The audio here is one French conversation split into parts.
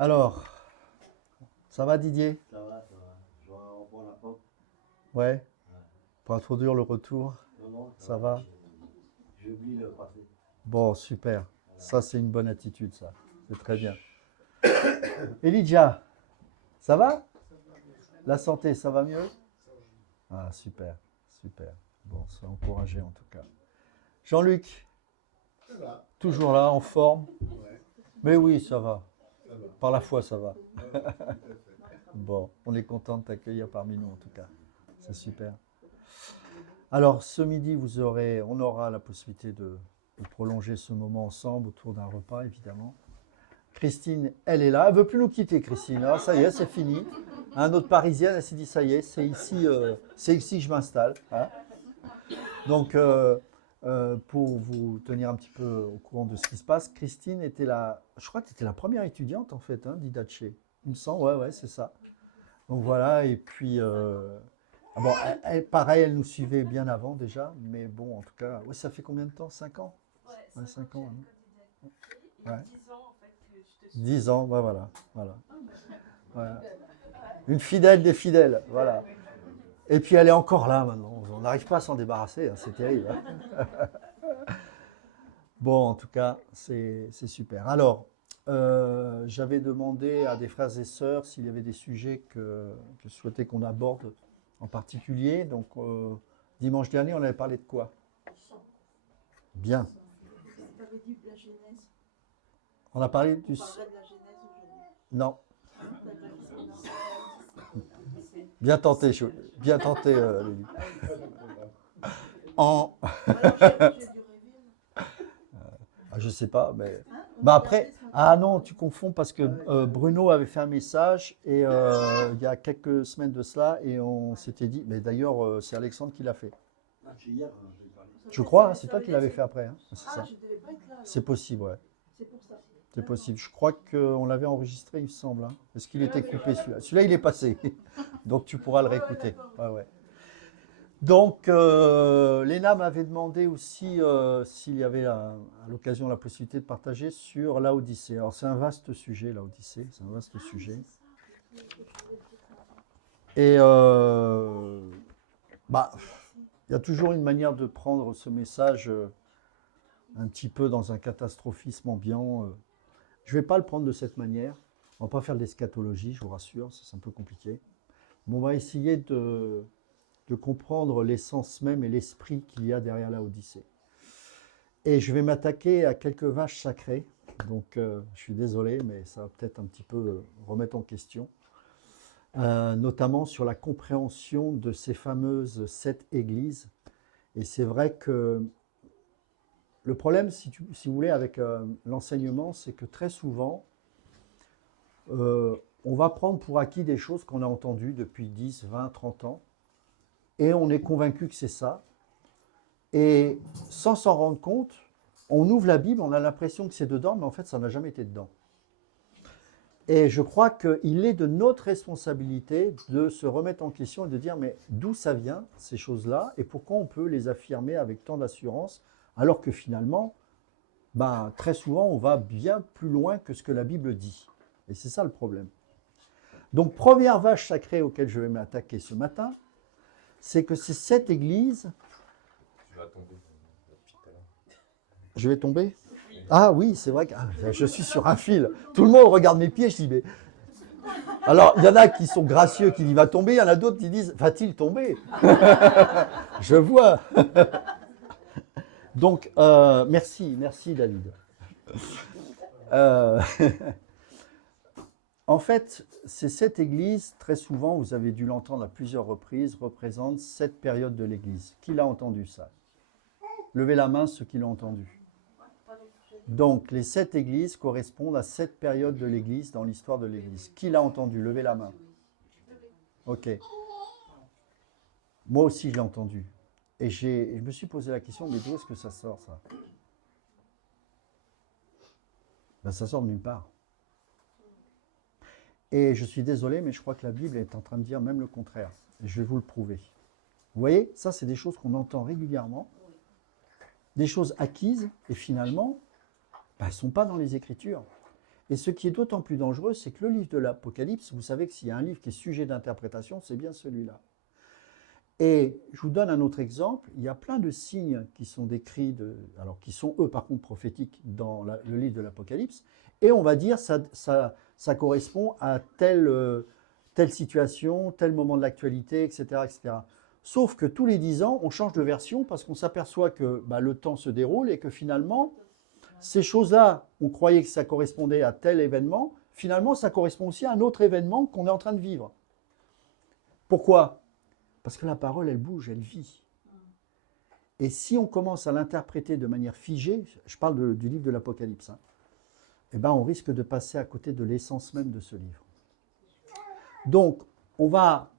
Alors, ça va Didier? Ça va, ça va. Je vais reprendre la porte. Ouais, Ouais. pour introduire le retour, Non, non, ça ça va. va? J'oublie le passé. Bon, super. Voilà. Ça, c'est une bonne attitude, ça. C'est très bien. Elijah, ça va? La santé, ça va mieux? Ah, super, super. Bon, sois encouragé en tout cas. Jean-Luc, Ça va, toujours là, en forme? ouais, Mais oui, ça va. ça va. Par la foi, ça va. Ouais, tout à fait. Bon, on est content de t'accueillir parmi nous en tout cas. C'est super. Alors, ce midi, on aura la possibilité de prolonger ce moment ensemble autour d'un repas, évidemment. Christine, elle est là. Elle ne veut plus nous quitter, Christine. Ah, ça y est, c'est fini. Hein, notre Parisienne, elle s'est dit, ça y est, c'est ici que je m'installe. Hein. Donc, pour vous tenir un petit peu au courant de ce qui se passe, Christine était je crois que tu étais la première étudiante, en fait, hein, d'Idache. Il me semble, ouais, c'est ça. Donc voilà, et puis, bon, pareil, elle nous suivait bien avant déjà, mais bon, en tout cas, ouais, ça fait combien de temps? 5 ans? Ouais, 5 ans. Hein. Il y a Ouais. 10 ans en fait que je te suis. 10 ans, bah voilà, voilà. Voilà. Une fidèle des fidèles, voilà. Et puis elle est encore là maintenant, on n'arrive pas à s'en débarrasser, hein, c'est terrible. Hein. Bon, en tout cas, c'est super. Alors, j'avais demandé à des frères et sœurs s'il y avait des sujets que je souhaitais qu'on aborde en particulier. Donc, dimanche dernier, on avait parlé de quoi? Bien. Tu avais dit de la Genèse. On a parlé du... On parlerait de la Genèse aujourd'hui. Non. Non. Bien tenté, Lily. En... Alors j'ai dû rêver. Ah, je sais pas, mais... Hein, Bah après, ah non, tu confonds parce que Bruno avait fait un message et il y a quelques semaines de cela et on s'était dit, mais d'ailleurs c'est Alexandre qui l'a fait. Ah, c'est hier, j'ai parlé. Je crois, hein, c'est toi qui l'avais fait après. Hein. C'est Ah, ça. je devais pas être là. alors. C'est possible, ouais. C'est pour ça. C'est possible. Je crois qu'on l'avait enregistré, il me semble. Hein. Est-ce qu'il était coupé celui-là? Celui-là, il est passé. Donc tu pourras le réécouter. Ouais, ouais. Donc, Léna m'avait demandé aussi s'il y avait à l'occasion la possibilité de partager sur l'Odyssée. Alors, c'est un vaste sujet, l'Odyssée, c'est un vaste sujet. Et bah, il y a toujours une manière de prendre ce message un petit peu dans un catastrophisme ambiant. Je ne vais pas le prendre de cette manière. On ne va pas faire de l'eschatologie, je vous rassure, c'est un peu compliqué. Mais on va essayer de comprendre l'essence même et l'esprit qu'il y a derrière la Odyssée. Et je vais m'attaquer à quelques vaches sacrées. Donc, je suis désolé, mais ça va peut-être un petit peu remettre en question. Notamment sur la compréhension de ces fameuses 7 églises. Et c'est vrai que le problème, si vous voulez, avec l'enseignement, c'est que très souvent, on va prendre pour acquis des choses qu'on a entendues depuis 10, 20, 30 ans. Et on est convaincu que c'est ça. Et sans s'en rendre compte, on ouvre la Bible, on a l'impression que c'est dedans, mais en fait, ça n'a jamais été dedans. Et je crois qu'il est de notre responsabilité de se remettre en question et de dire, mais d'où ça vient, ces choses-là, et pourquoi on peut les affirmer avec tant d'assurance, alors que finalement, ben, très souvent, on va bien plus loin que ce que la Bible dit. Et c'est ça le problème. Donc, première vache sacrée auquel je vais m'attaquer ce matin, c'est que c'est cette église. Tu vas tomber depuis tout à l'heure. Je vais tomber? Ah oui, c'est vrai que je suis sur un fil. Tout le monde regarde mes pieds, je dis mais. Alors, il y en a qui sont gracieux, qui disent va tomber, il y en a d'autres qui disent va-t-il tomber? Je vois. Donc, merci David. En fait, c'est cette église, très souvent, vous avez dû l'entendre à plusieurs reprises, représente cette période de l'église. Qui l'a entendu ça? Levez la main ceux qui l'ont entendu. Donc, les 7 églises correspondent à cette période de l'église dans l'histoire de l'église. Qui l'a entendu? Levez la main. Ok. Moi aussi, je l'ai entendu. Et je me suis posé la question, mais d'où est-ce que ça sort, ça? Ben, ça sort de nulle part. Et je suis désolé, mais je crois que la Bible est en train de dire même le contraire. Et je vais vous le prouver. Vous voyez, ça, c'est des choses qu'on entend régulièrement, des choses acquises, et finalement, ben, elles ne sont pas dans les Écritures. Et ce qui est d'autant plus dangereux, c'est que le livre de l'Apocalypse, vous savez que s'il y a un livre qui est sujet d'interprétation, c'est bien celui-là. Et je vous donne un autre exemple. Il y a plein de signes qui sont décrits, alors qui sont eux par contre prophétiques dans le livre de l'Apocalypse. Et on va dire ça correspond à telle situation, tel moment de l'actualité, etc., etc. Sauf que tous les 10 ans, on change de version parce qu'on s'aperçoit que le temps se déroule et que finalement, ces choses-là, on croyait que ça correspondait à tel événement. Finalement, ça correspond aussi à un autre événement qu'on est en train de vivre. Pourquoi ? Parce que la parole, elle bouge, elle vit. Et si on commence à l'interpréter de manière figée, je parle du livre de l'Apocalypse, eh ben on risque de passer à côté de l'essence même de ce livre. Donc, on va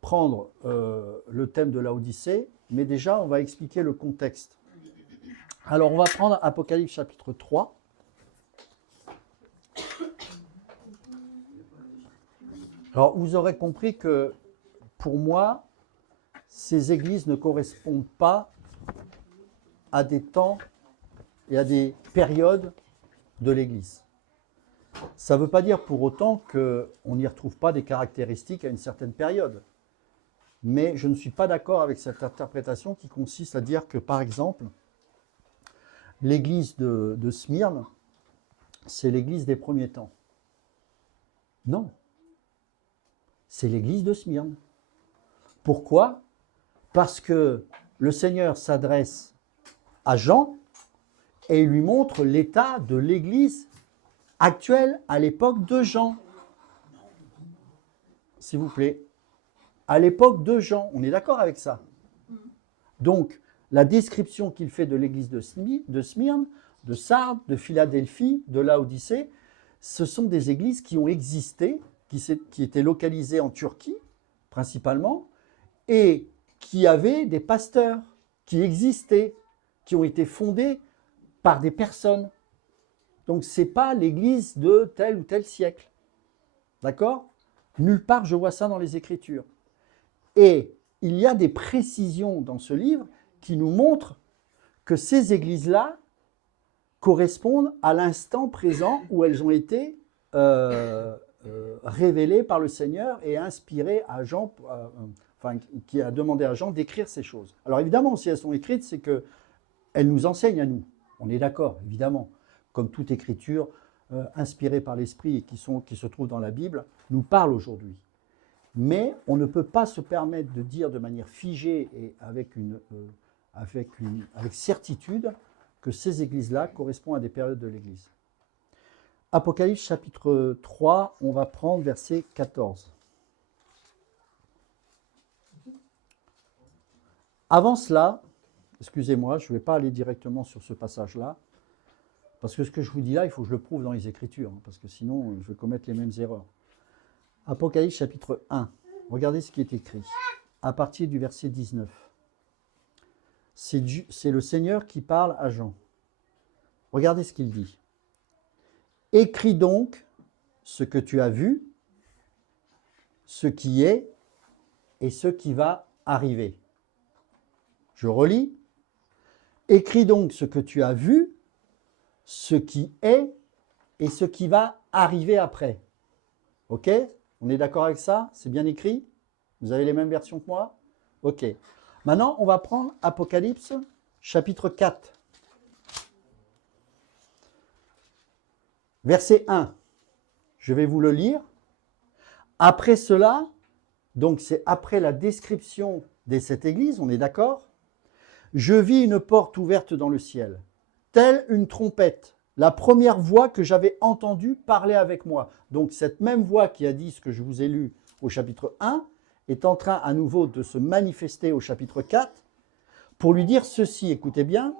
prendre le thème de la Odyssée, mais déjà, on va expliquer le contexte. Alors, on va prendre Apocalypse chapitre 3. Alors, vous aurez compris que, pour moi, ces églises ne correspondent pas à des temps et à des périodes de l'Église. Ça ne veut pas dire pour autant qu'on n'y retrouve pas des caractéristiques à une certaine période. Mais je ne suis pas d'accord avec cette interprétation qui consiste à dire que, par exemple, l'église de Smyrne, c'est l'église des premiers temps. Non. C'est l'église de Smyrne. Pourquoi ? Parce que le Seigneur s'adresse à Jean et il lui montre l'état de l'église actuelle à l'époque de Jean. S'il vous plaît. À l'époque de Jean, on est d'accord avec ça. Donc, la description qu'il fait de l'église de Smyrne, de Sardes, de Philadelphie, de Laodicée, ce sont des églises qui ont existé, qui étaient localisées en Turquie, principalement, et qui avaient des pasteurs, qui existaient, qui ont été fondés par des personnes. Donc, ce n'est pas l'église de tel ou tel siècle. D'accord ? Nulle part, je vois ça dans les Écritures. Et il y a des précisions dans ce livre qui nous montrent que ces églises-là correspondent à l'instant présent où elles ont été révélées par le Seigneur et inspirées à Jean, qui a demandé à Jean d'écrire ces choses. Alors évidemment, si elles sont écrites, c'est qu'elles nous enseignent à nous. On est d'accord, évidemment. Comme toute écriture inspirée par l'Esprit et qui se trouve dans la Bible, nous parle aujourd'hui. Mais on ne peut pas se permettre de dire de manière figée et avec certitude que ces églises-là correspondent à des périodes de l'Église. Apocalypse chapitre 3, on va prendre verset 14. Avant cela, excusez-moi, je ne vais pas aller directement sur ce passage-là, parce que ce que je vous dis là, il faut que je le prouve dans les Écritures, parce que sinon je vais commettre les mêmes erreurs. Apocalypse chapitre 1, regardez ce qui est écrit, à partir du verset 19. C'est le Seigneur qui parle à Jean. Regardez ce qu'il dit. « Écris donc ce que tu as vu, ce qui est et ce qui va arriver. » Je relis. « Écris donc ce que tu as vu, ce qui est et ce qui va arriver après. » Ok ? On est d'accord avec ça? C'est bien écrit? Vous avez les mêmes versions que moi? Ok. Maintenant, on va prendre Apocalypse, chapitre 4. Verset 1. Je vais vous le lire. Après cela, donc c'est après la description de cette église, on est d'accord? Je vis une porte ouverte dans le ciel, telle une trompette. La première voix que j'avais entendue parlait avec moi. Donc cette même voix qui a dit ce que je vous ai lu au chapitre 1 est en train à nouveau de se manifester au chapitre 4 pour lui dire ceci, écoutez bien,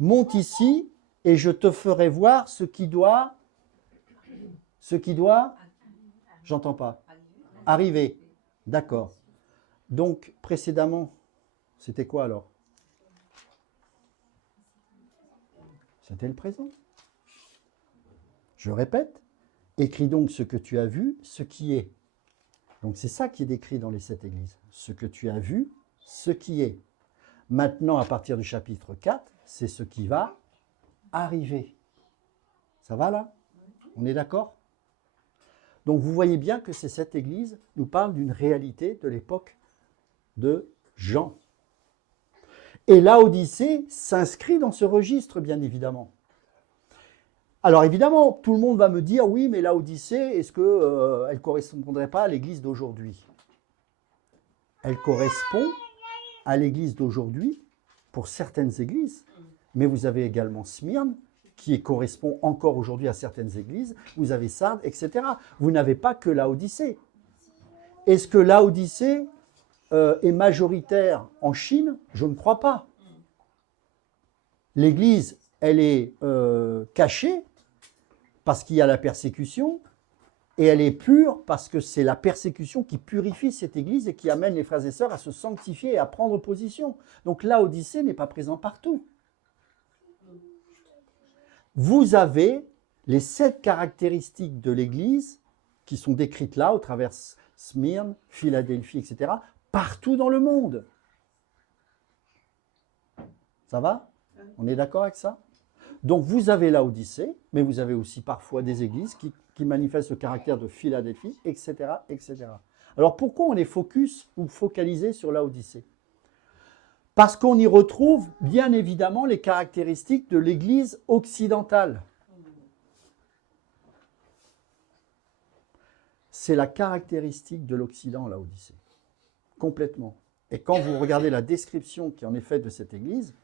monte ici et je te ferai voir ce qui doit, j'entends pas, arriver. D'accord. Donc précédemment, c'était quoi alors? C'était le présent. Je répète, écris donc ce que tu as vu, ce qui est. Donc c'est ça qui est décrit dans les 7 églises. Ce que tu as vu, ce qui est. Maintenant, à partir du chapitre 4, c'est ce qui va arriver. Ça va là? On est d'accord? Donc vous voyez bien que c'est cette Église nous parle d'une réalité de l'époque de Jean. Et Laodicée s'inscrit dans ce registre, bien évidemment. Alors évidemment, tout le monde va me dire, oui, mais Laodicée, est-ce qu'elle ne correspondrait pas à l'Église d'aujourd'hui? Elle correspond à l'Église d'aujourd'hui pour certaines églises, mais vous avez également Smyrne, qui correspond encore aujourd'hui à certaines églises, vous avez Sardes, etc. Vous n'avez pas que Laodicée. Est-ce que Laodicée est majoritaire en Chine? Je ne crois pas. L'Église, elle est cachée parce qu'il y a la persécution, et elle est pure parce que c'est la persécution qui purifie cette Église et qui amène les frères et sœurs à se sanctifier et à prendre position. Donc Laodicée n'est pas présent partout. Vous avez les 7 caractéristiques de l'Église qui sont décrites là, au travers Smyrne, Philadelphie, etc., partout dans le monde. Ça va? On est d'accord avec ça? Donc vous avez Laodicée, mais vous avez aussi parfois des églises qui manifestent le caractère de Philadelphie, etc., etc. Alors pourquoi on est focus ou focalisé sur Laodicée? Parce qu'on y retrouve bien évidemment les caractéristiques de l'Église occidentale. C'est la caractéristique de l'Occident, Laodicée. Complètement. Et quand vous regardez la description qui en est faite de cette Église,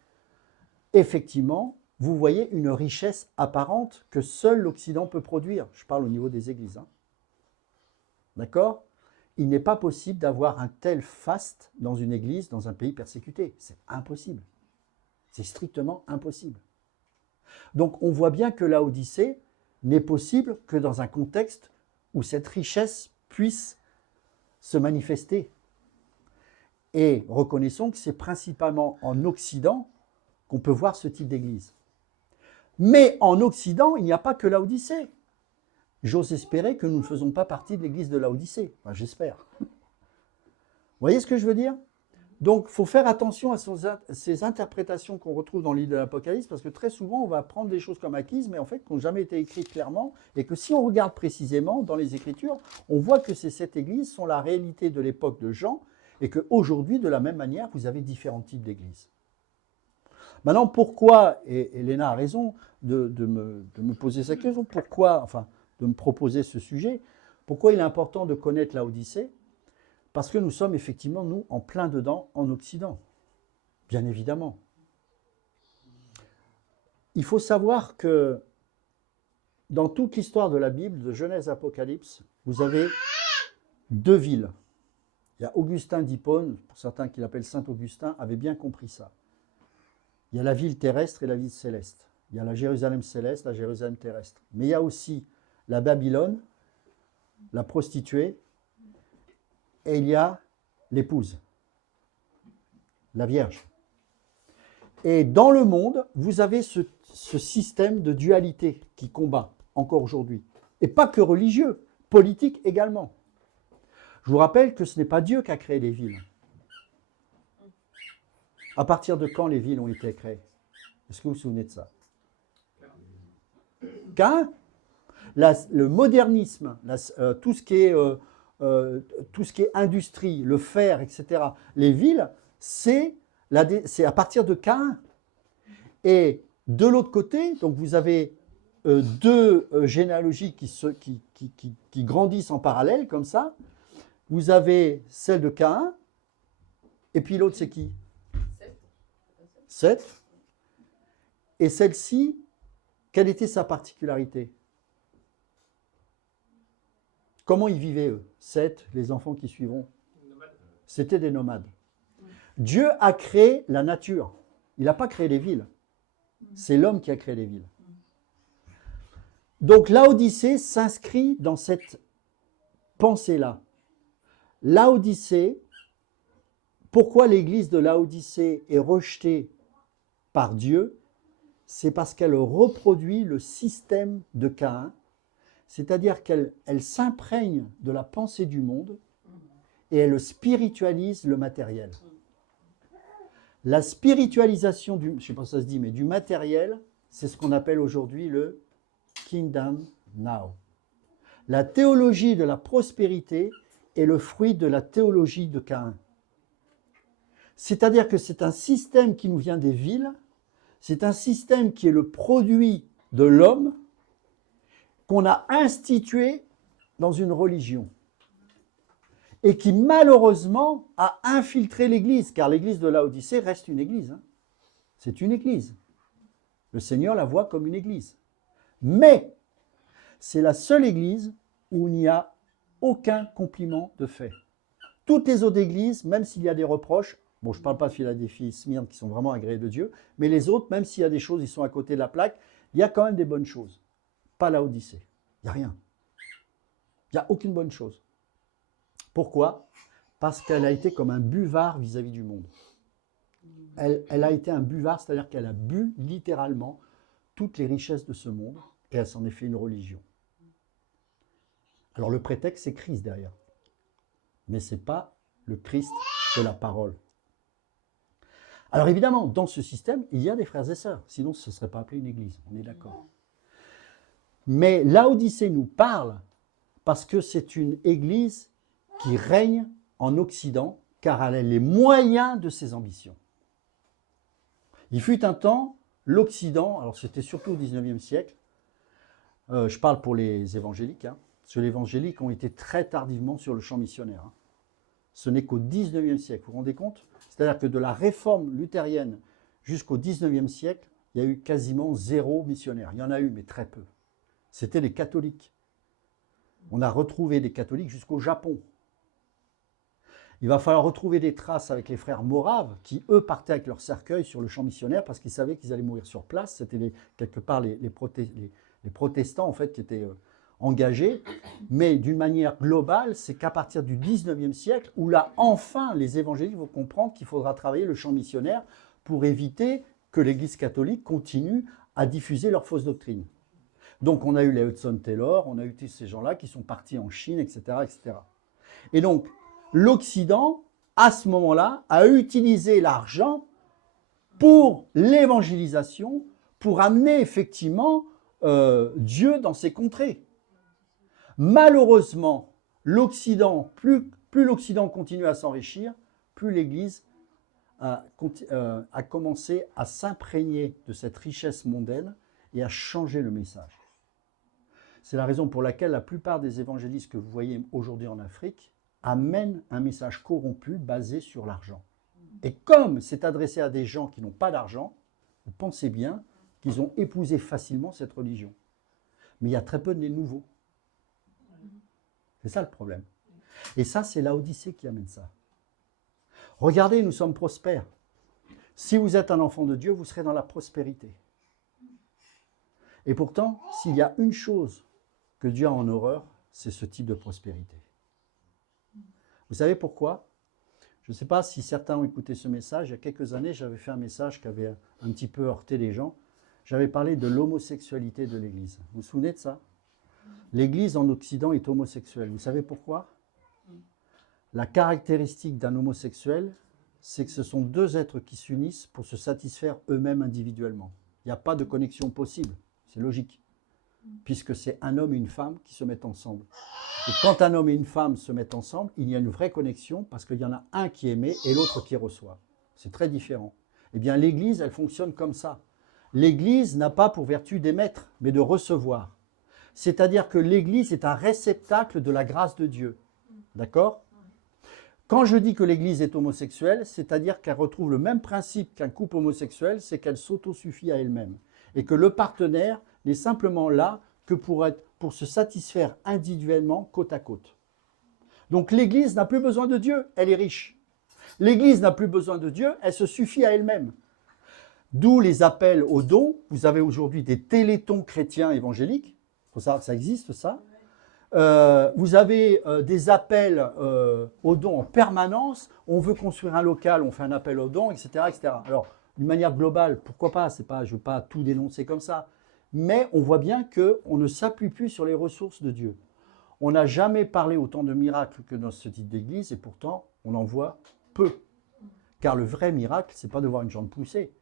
effectivement, vous voyez une richesse apparente que seul l'Occident peut produire. Je parle au niveau des églises. Hein. D'accord? Il n'est pas possible d'avoir un tel faste dans une église, dans un pays persécuté. C'est impossible. C'est strictement impossible. Donc on voit bien que Laodicée n'est possible que dans un contexte où cette richesse puisse se manifester. Et reconnaissons que c'est principalement en Occident qu'on peut voir ce type d'église. Mais en Occident, il n'y a pas que Laodicée. J'ose espérer que nous ne faisons pas partie de l'église de Laodicée. Enfin, j'espère. Vous voyez ce que je veux dire? Donc, il faut faire attention à ces interprétations qu'on retrouve dans le livre de l'Apocalypse, parce que très souvent, on va prendre des choses comme acquises, mais en fait, qui n'ont jamais été écrites clairement, et que si on regarde précisément dans les Écritures, on voit que ces 7 églises sont la réalité de l'époque de Jean, et qu'aujourd'hui, de la même manière, vous avez différents types d'églises. Maintenant, pourquoi, et Léna a raison de me poser cette question, pourquoi, enfin, de me proposer ce sujet, pourquoi il est important de connaître Laodicée? Parce que nous sommes effectivement, nous, en plein dedans, en Occident, bien évidemment. Il faut savoir que dans toute l'histoire de la Bible, de Genèse à Apocalypse, vous avez 2 villes. Il y a Augustin d'Hippone, pour certains qui l'appellent Saint-Augustin, avait bien compris ça. Il y a la ville terrestre et la ville céleste. Il y a la Jérusalem céleste, la Jérusalem terrestre. Mais il y a aussi la Babylone, la prostituée, et il y a l'épouse, la Vierge. Et dans le monde, vous avez ce système de dualité qui combat encore aujourd'hui. Et pas que religieux, politique également. Je vous rappelle que ce n'est pas Dieu qui a créé les villes. À partir de quand les villes ont été créées? Est-ce que vous vous souvenez de ça? Caïn. Le modernisme, tout ce qui est industrie, le fer, etc., les villes, c'est à partir de Caïn. Et de l'autre côté, donc vous avez 2 généalogies qui grandissent en parallèle, comme ça. Vous avez celle de Caïn, et puis l'autre, c'est qui? Seth. Et celle-ci, quelle était sa particularité? Comment ils vivaient, eux? Seth, les enfants qui suivront? C'était des nomades. Dieu a créé la nature. Il n'a pas créé les villes. C'est l'homme qui a créé les villes. Donc Laodicée s'inscrit dans cette pensée-là. Laodicée, pourquoi l'église de Laodicée est rejetée par Dieu? C'est parce qu'elle reproduit le système de Caïn, c'est-à-dire qu'elle s'imprègne de la pensée du monde et elle spiritualise le matériel. La spiritualisation je ne sais pas si ça se dit, mais du matériel, c'est ce qu'on appelle aujourd'hui le kingdom now. La théologie de la prospérité est le fruit de la théologie de Caïn. C'est-à-dire que c'est un système qui nous vient des villes, c'est un système qui est le produit de l'homme, qu'on a institué dans une religion et qui malheureusement a infiltré l'Église, car l'Église de Laodicée reste une Église. Hein. C'est une Église. Le Seigneur la voit comme une Église. Mais c'est la seule Église où il n'y a aucun compliment de fait. Toutes les autres Églises, même s'il y a des reproches, bon, je ne parle pas de Philadelphie, Smyrne, qui sont vraiment agréés de Dieu, mais les autres, même s'il y a des choses, ils sont à côté de la plaque, il y a quand même des bonnes choses. Pas Laodicée. Il n'y a rien. Il n'y a aucune bonne chose. Pourquoi? Parce qu'elle a été comme un buvard vis-à-vis du monde. Elle a été un buvard, c'est-à-dire qu'elle a bu littéralement toutes les richesses de ce monde et elle s'en est fait une religion. Alors le prétexte, c'est Christ derrière. Mais ce n'est pas le Christ de la parole. Alors évidemment, dans ce système, il y a des frères et sœurs. Sinon, ce ne serait pas appelé une église. On est d'accord. Mais Laodicée nous parle parce que c'est une église qui règne en Occident, car elle a les moyens de ses ambitions. Il fut un temps, l'Occident, alors c'était surtout au XIXe siècle, je parle pour les évangéliques, hein, parce que les évangéliques ont été très tardivement sur le champ missionnaire. Hein. Ce n'est qu'au XIXe siècle, vous vous rendez compte? C'est-à-dire que de la réforme luthérienne jusqu'au XIXe siècle, il y a eu quasiment 0 missionnaire. Il y en a eu, mais très peu. C'était les catholiques. On a retrouvé des catholiques jusqu'au Japon. Il va falloir retrouver des traces avec les frères moraves qui, eux, partaient avec leur cercueil sur le champ missionnaire parce qu'ils savaient qu'ils allaient mourir sur place. C'était quelque part les protestants en fait, qui étaient engagés. Mais d'une manière globale, c'est qu'à partir du 19e siècle, où là, enfin, les évangéliques vont comprendre qu'il faudra travailler le champ missionnaire pour éviter que l'Église catholique continue à diffuser leurs fausses doctrines. Donc, on a eu les Hudson Taylor, on a eu tous ces gens-là qui sont partis en Chine, etc., etc. Et donc, l'Occident, à ce moment-là, a utilisé l'argent pour l'évangélisation, pour amener effectivement Dieu dans ces contrées. Malheureusement, l'Occident, plus l'Occident continue à s'enrichir, plus l'Église a commencé à s'imprégner de cette richesse mondaine et à changer le message. C'est la raison pour laquelle la plupart des évangélistes que vous voyez aujourd'hui en Afrique amènent un message corrompu basé sur l'argent. Et comme c'est adressé à des gens qui n'ont pas d'argent, vous pensez bien qu'ils ont épousé facilement cette religion. Mais il y a très peu de nouveaux. C'est ça le problème. Et ça, c'est Laodicée qui amène ça. Regardez, nous sommes prospères. Si vous êtes un enfant de Dieu, vous serez dans la prospérité. Et pourtant, s'il y a une chose que Dieu a en horreur, c'est ce type de prospérité. Vous savez pourquoi? Je ne sais pas si certains ont écouté ce message. Il y a quelques années, j'avais fait un message qui avait un petit peu heurté les gens. J'avais parlé de l'homosexualité de l'Église. Vous vous souvenez de ça? L'Église en Occident est homosexuelle. Vous savez pourquoi? La caractéristique d'un homosexuel, c'est que ce sont deux êtres qui s'unissent pour se satisfaire eux-mêmes individuellement. Il n'y a pas de connexion possible. C'est logique. Puisque c'est un homme et une femme qui se mettent ensemble. Et quand un homme et une femme se mettent ensemble, il y a une vraie connexion parce qu'il y en a un qui émet et l'autre qui reçoit. C'est très différent. Eh bien, l'Église, elle fonctionne comme ça. L'Église n'a pas pour vertu d'émettre, mais de recevoir. C'est-à-dire que l'Église est un réceptacle de la grâce de Dieu. D'accord? Quand je dis que l'Église est homosexuelle, c'est-à-dire qu'elle retrouve le même principe qu'un couple homosexuel, c'est qu'elle s'autosuffit à elle-même. Et que le partenaire n'est simplement là que pour se satisfaire individuellement côte à côte. Donc l'Église n'a plus besoin de Dieu, elle est riche. L'Église n'a plus besoin de Dieu, elle se suffit à elle-même. D'où les appels aux dons. Vous avez aujourd'hui des télétons chrétiens évangéliques. Il faut savoir que ça existe, ça. Vous avez des appels aux dons en permanence. On veut construire un local, on fait un appel aux dons, etc., etc. Alors, d'une manière globale, pourquoi pas, je ne veux pas tout dénoncer comme ça. Mais on voit bien qu'on ne s'appuie plus sur les ressources de Dieu. On n'a jamais parlé autant de miracles que dans ce type d'église, et pourtant, on en voit peu. Car le vrai miracle, ce n'est pas de voir une jambe pousser.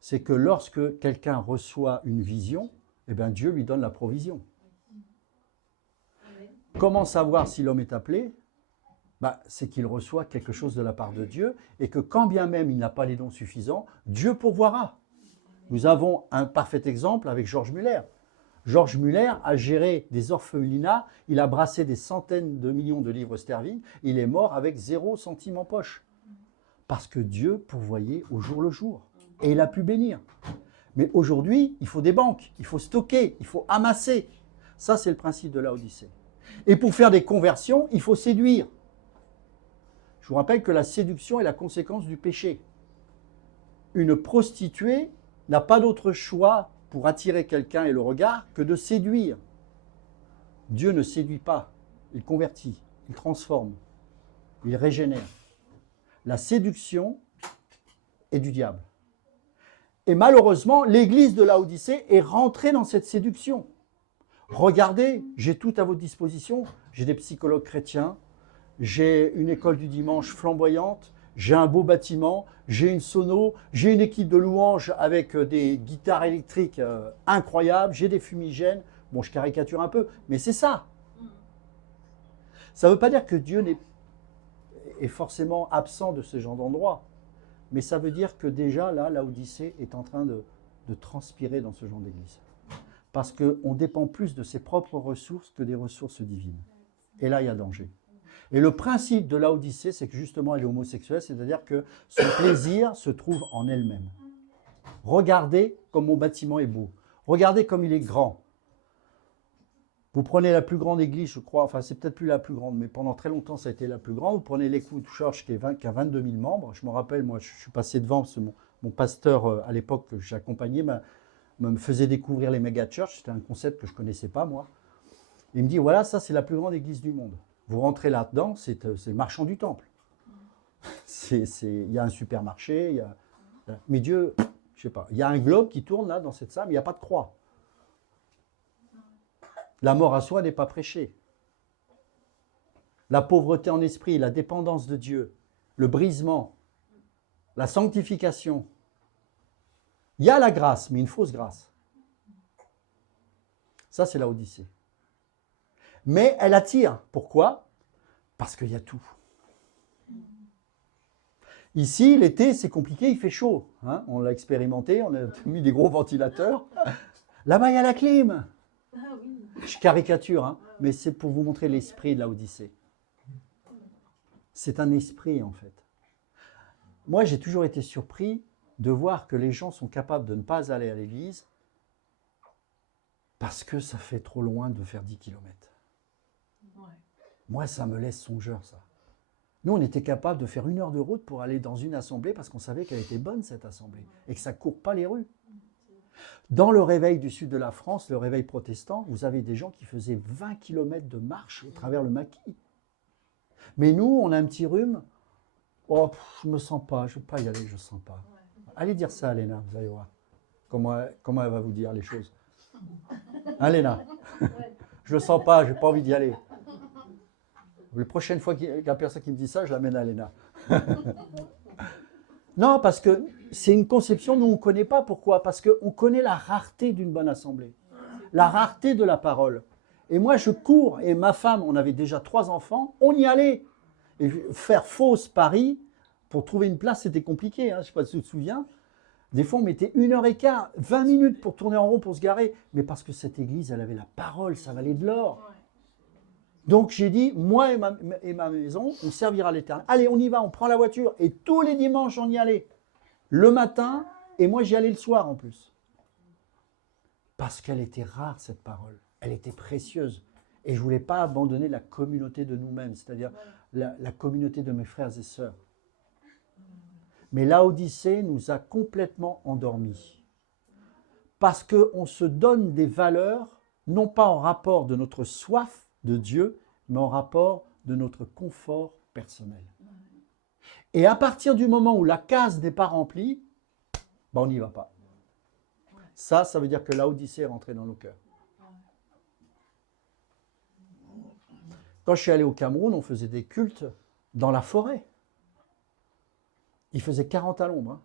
C'est que lorsque quelqu'un reçoit une vision, eh bien Dieu lui donne la provision. Comment savoir si l'homme est appelé? C'est qu'il reçoit quelque chose de la part de Dieu et que quand bien même il n'a pas les dons suffisants, Dieu pourvoira. Nous avons un parfait exemple avec Georges Muller. Georges Muller a géré des orphelinats, il a brassé des centaines de millions de livres sterling, il est mort avec 0 centime en poche. Parce que Dieu pourvoyait au jour le jour. Et il a pu bénir. Mais aujourd'hui, il faut des banques, il faut stocker, il faut amasser. Ça, c'est le principe de Laodicée. Et pour faire des conversions, il faut séduire. Je vous rappelle que la séduction est la conséquence du péché. Une prostituée n'a pas d'autre choix pour attirer quelqu'un et le regard que de séduire. Dieu ne séduit pas, il convertit, il transforme, il régénère. La séduction est du diable. Et malheureusement, l'église de Laodicée est rentrée dans cette séduction. Regardez, j'ai tout à votre disposition, j'ai des psychologues chrétiens, j'ai une école du dimanche flamboyante, j'ai un beau bâtiment, j'ai une sono, j'ai une équipe de louanges avec des guitares électriques incroyables, j'ai des fumigènes. Bon, je caricature un peu, mais c'est ça. Ça ne veut pas dire que Dieu est forcément absent de ce genre d'endroit, mais ça veut dire que déjà, là, Laodicée est en train de transpirer dans ce genre d'église. Parce qu'on dépend plus de ses propres ressources que des ressources divines. Et là, il y a danger. Et le principe de Laodicée, c'est que justement, elle est homosexuelle, c'est-à-dire que son plaisir se trouve en elle-même. Regardez comme mon bâtiment est beau. Regardez comme il est grand. Vous prenez la plus grande église, je crois, enfin, c'est peut-être plus la plus grande, mais pendant très longtemps, ça a été la plus grande. Vous prenez l'Eckwood Church qui a 22 000 membres. Je me rappelle, moi, je suis passé devant, parce que mon pasteur, à l'époque, que j'accompagnais, me faisait découvrir les méga church. C'était un concept que je ne connaissais pas, moi. Il me dit, voilà, ça, c'est la plus grande église du monde. Vous rentrez là-dedans, c'est le marchand du temple. Il y a un supermarché, mais Dieu, je sais pas, il y a un globe qui tourne là dans cette salle, mais il n'y a pas de croix. La mort à soi n'est pas prêchée. La pauvreté en esprit, la dépendance de Dieu, le brisement, la sanctification. Il y a la grâce, mais une fausse grâce. Ça, c'est Laodicée. Mais elle attire. Pourquoi? Parce qu'il y a tout. Ici, l'été, c'est compliqué, il fait chaud. Hein, on l'a expérimenté, on a mis des gros ventilateurs. Là-bas, il y a la clim. Je caricature, hein, mais c'est pour vous montrer l'esprit de Laodicée. C'est un esprit, en fait. Moi, j'ai toujours été surpris de voir que les gens sont capables de ne pas aller à l'église parce que ça fait trop loin de faire 10 km. Moi, ça me laisse songeur, ça. Nous, on était capable de faire 1 heure de route pour aller dans une assemblée parce qu'on savait qu'elle était bonne, cette assemblée, et que ça ne court pas les rues. Dans le réveil du sud de la France, le réveil protestant, vous avez des gens qui faisaient 20 km de marche au travers le maquis. Mais nous, on a un petit rhume. Oh, je ne me sens pas, je ne veux pas y aller, je ne sens pas. Allez dire ça à Léna, vous allez voir comment elle va vous dire les choses. Hein, Léna? Je ne le sens pas, je n'ai pas envie d'y aller. La prochaine fois qu'il y a personne qui me dit ça, je l'amène à Léna. Non, parce que c'est une conception dont on ne connaît pas. Pourquoi? Parce qu'on connaît la rareté d'une bonne assemblée, la rareté de la parole. Et moi, je cours, et ma femme, on avait déjà 3 enfants, on y allait. Et faire fausse Paris, pour trouver une place, c'était compliqué. Hein, je ne sais pas si tu te souviens. Des fois, on mettait 1h15, 20 minutes pour tourner en rond, pour se garer. Mais parce que cette église, elle avait la parole, ça valait de l'or. Donc j'ai dit, moi et ma maison, on servira l'Éternel. Allez, on y va, on prend la voiture. Et tous les dimanches, on y allait. Le matin, et moi j'y allais le soir en plus. Parce qu'elle était rare, cette parole. Elle était précieuse. Et je ne voulais pas abandonner la communauté de nous-mêmes, c'est-à-dire la communauté de mes frères et sœurs. Mais Laodicée nous a complètement endormis. Parce qu'on se donne des valeurs, non pas en rapport de notre soif de Dieu, mais en rapport de notre confort personnel. Et à partir du moment où la case n'est pas remplie, on n'y va pas. Ça veut dire que Laodicée est rentrée dans nos cœurs. Quand je suis allé au Cameroun, on faisait des cultes dans la forêt. Il faisait 40 à l'ombre. Hein.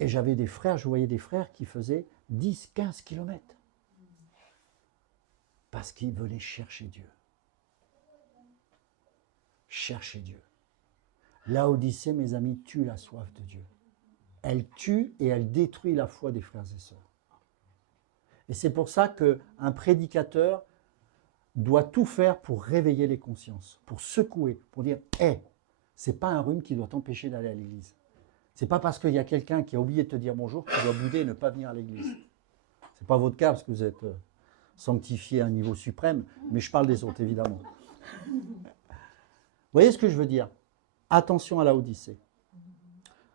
Et j'avais des frères, je voyais des frères qui faisaient 10, 15 kilomètres. Parce qu'ils venaient chercher Dieu. Chercher Dieu. L'Odyssée, mes amis, tue la soif de Dieu. Elle tue et elle détruit la foi des frères et sœurs. Et c'est pour ça qu'un prédicateur doit tout faire pour réveiller les consciences, pour secouer, pour dire « Hé, c'est pas un rhume qui doit t'empêcher d'aller à l'église. C'est pas parce qu'il y a quelqu'un qui a oublié de te dire bonjour que tu dois bouder et ne pas venir à l'église. » C'est pas votre cas parce que vous êtes sanctifié à un niveau suprême, mais je parle des autres, évidemment. Vous voyez ce que je veux dire? Attention à l'Odyssée.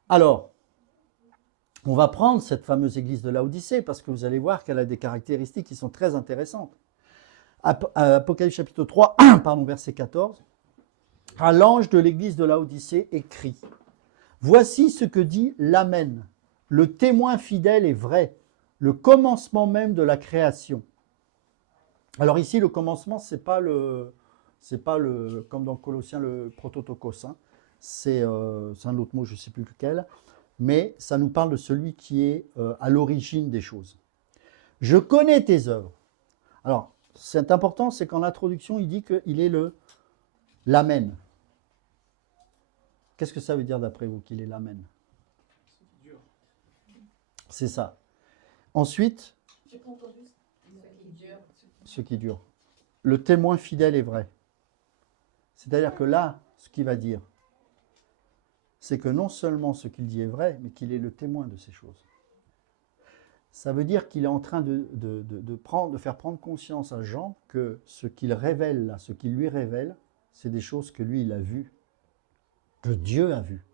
Alors, on va prendre cette fameuse église de l'Odyssée parce que vous allez voir qu'elle a des caractéristiques qui sont très intéressantes. Apocalypse chapitre 3, pardon, verset 14. À l'ange de l'église de l'Odyssée écrit: Voici ce que dit l'Amen, le témoin fidèle et vrai, le commencement même de la création. Alors ici, le commencement, c'est pas le, comme dans Colossiens, le prototokos. Hein. C'est un autre mot, je ne sais plus lequel, mais ça nous parle de celui qui est à l'origine des choses. Je connais tes œuvres. Alors, c'est important, c'est qu'en introduction, il dit qu'il est l'Amen. Qu'est-ce que ça veut dire d'après vous qu'il est l'Amen? C'est ça. Ensuite, J'ai pas entendu. ce qui dure. Le témoin fidèle est vrai. C'est-à-dire que là, ce qu'il va dire, c'est que non seulement ce qu'il dit est vrai, mais qu'il est le témoin de ces choses. Ça veut dire qu'il est en train de faire prendre conscience à Jean que ce qu'il révèle là, ce qu'il lui révèle, c'est des choses que lui, il a vues, que Dieu a vues.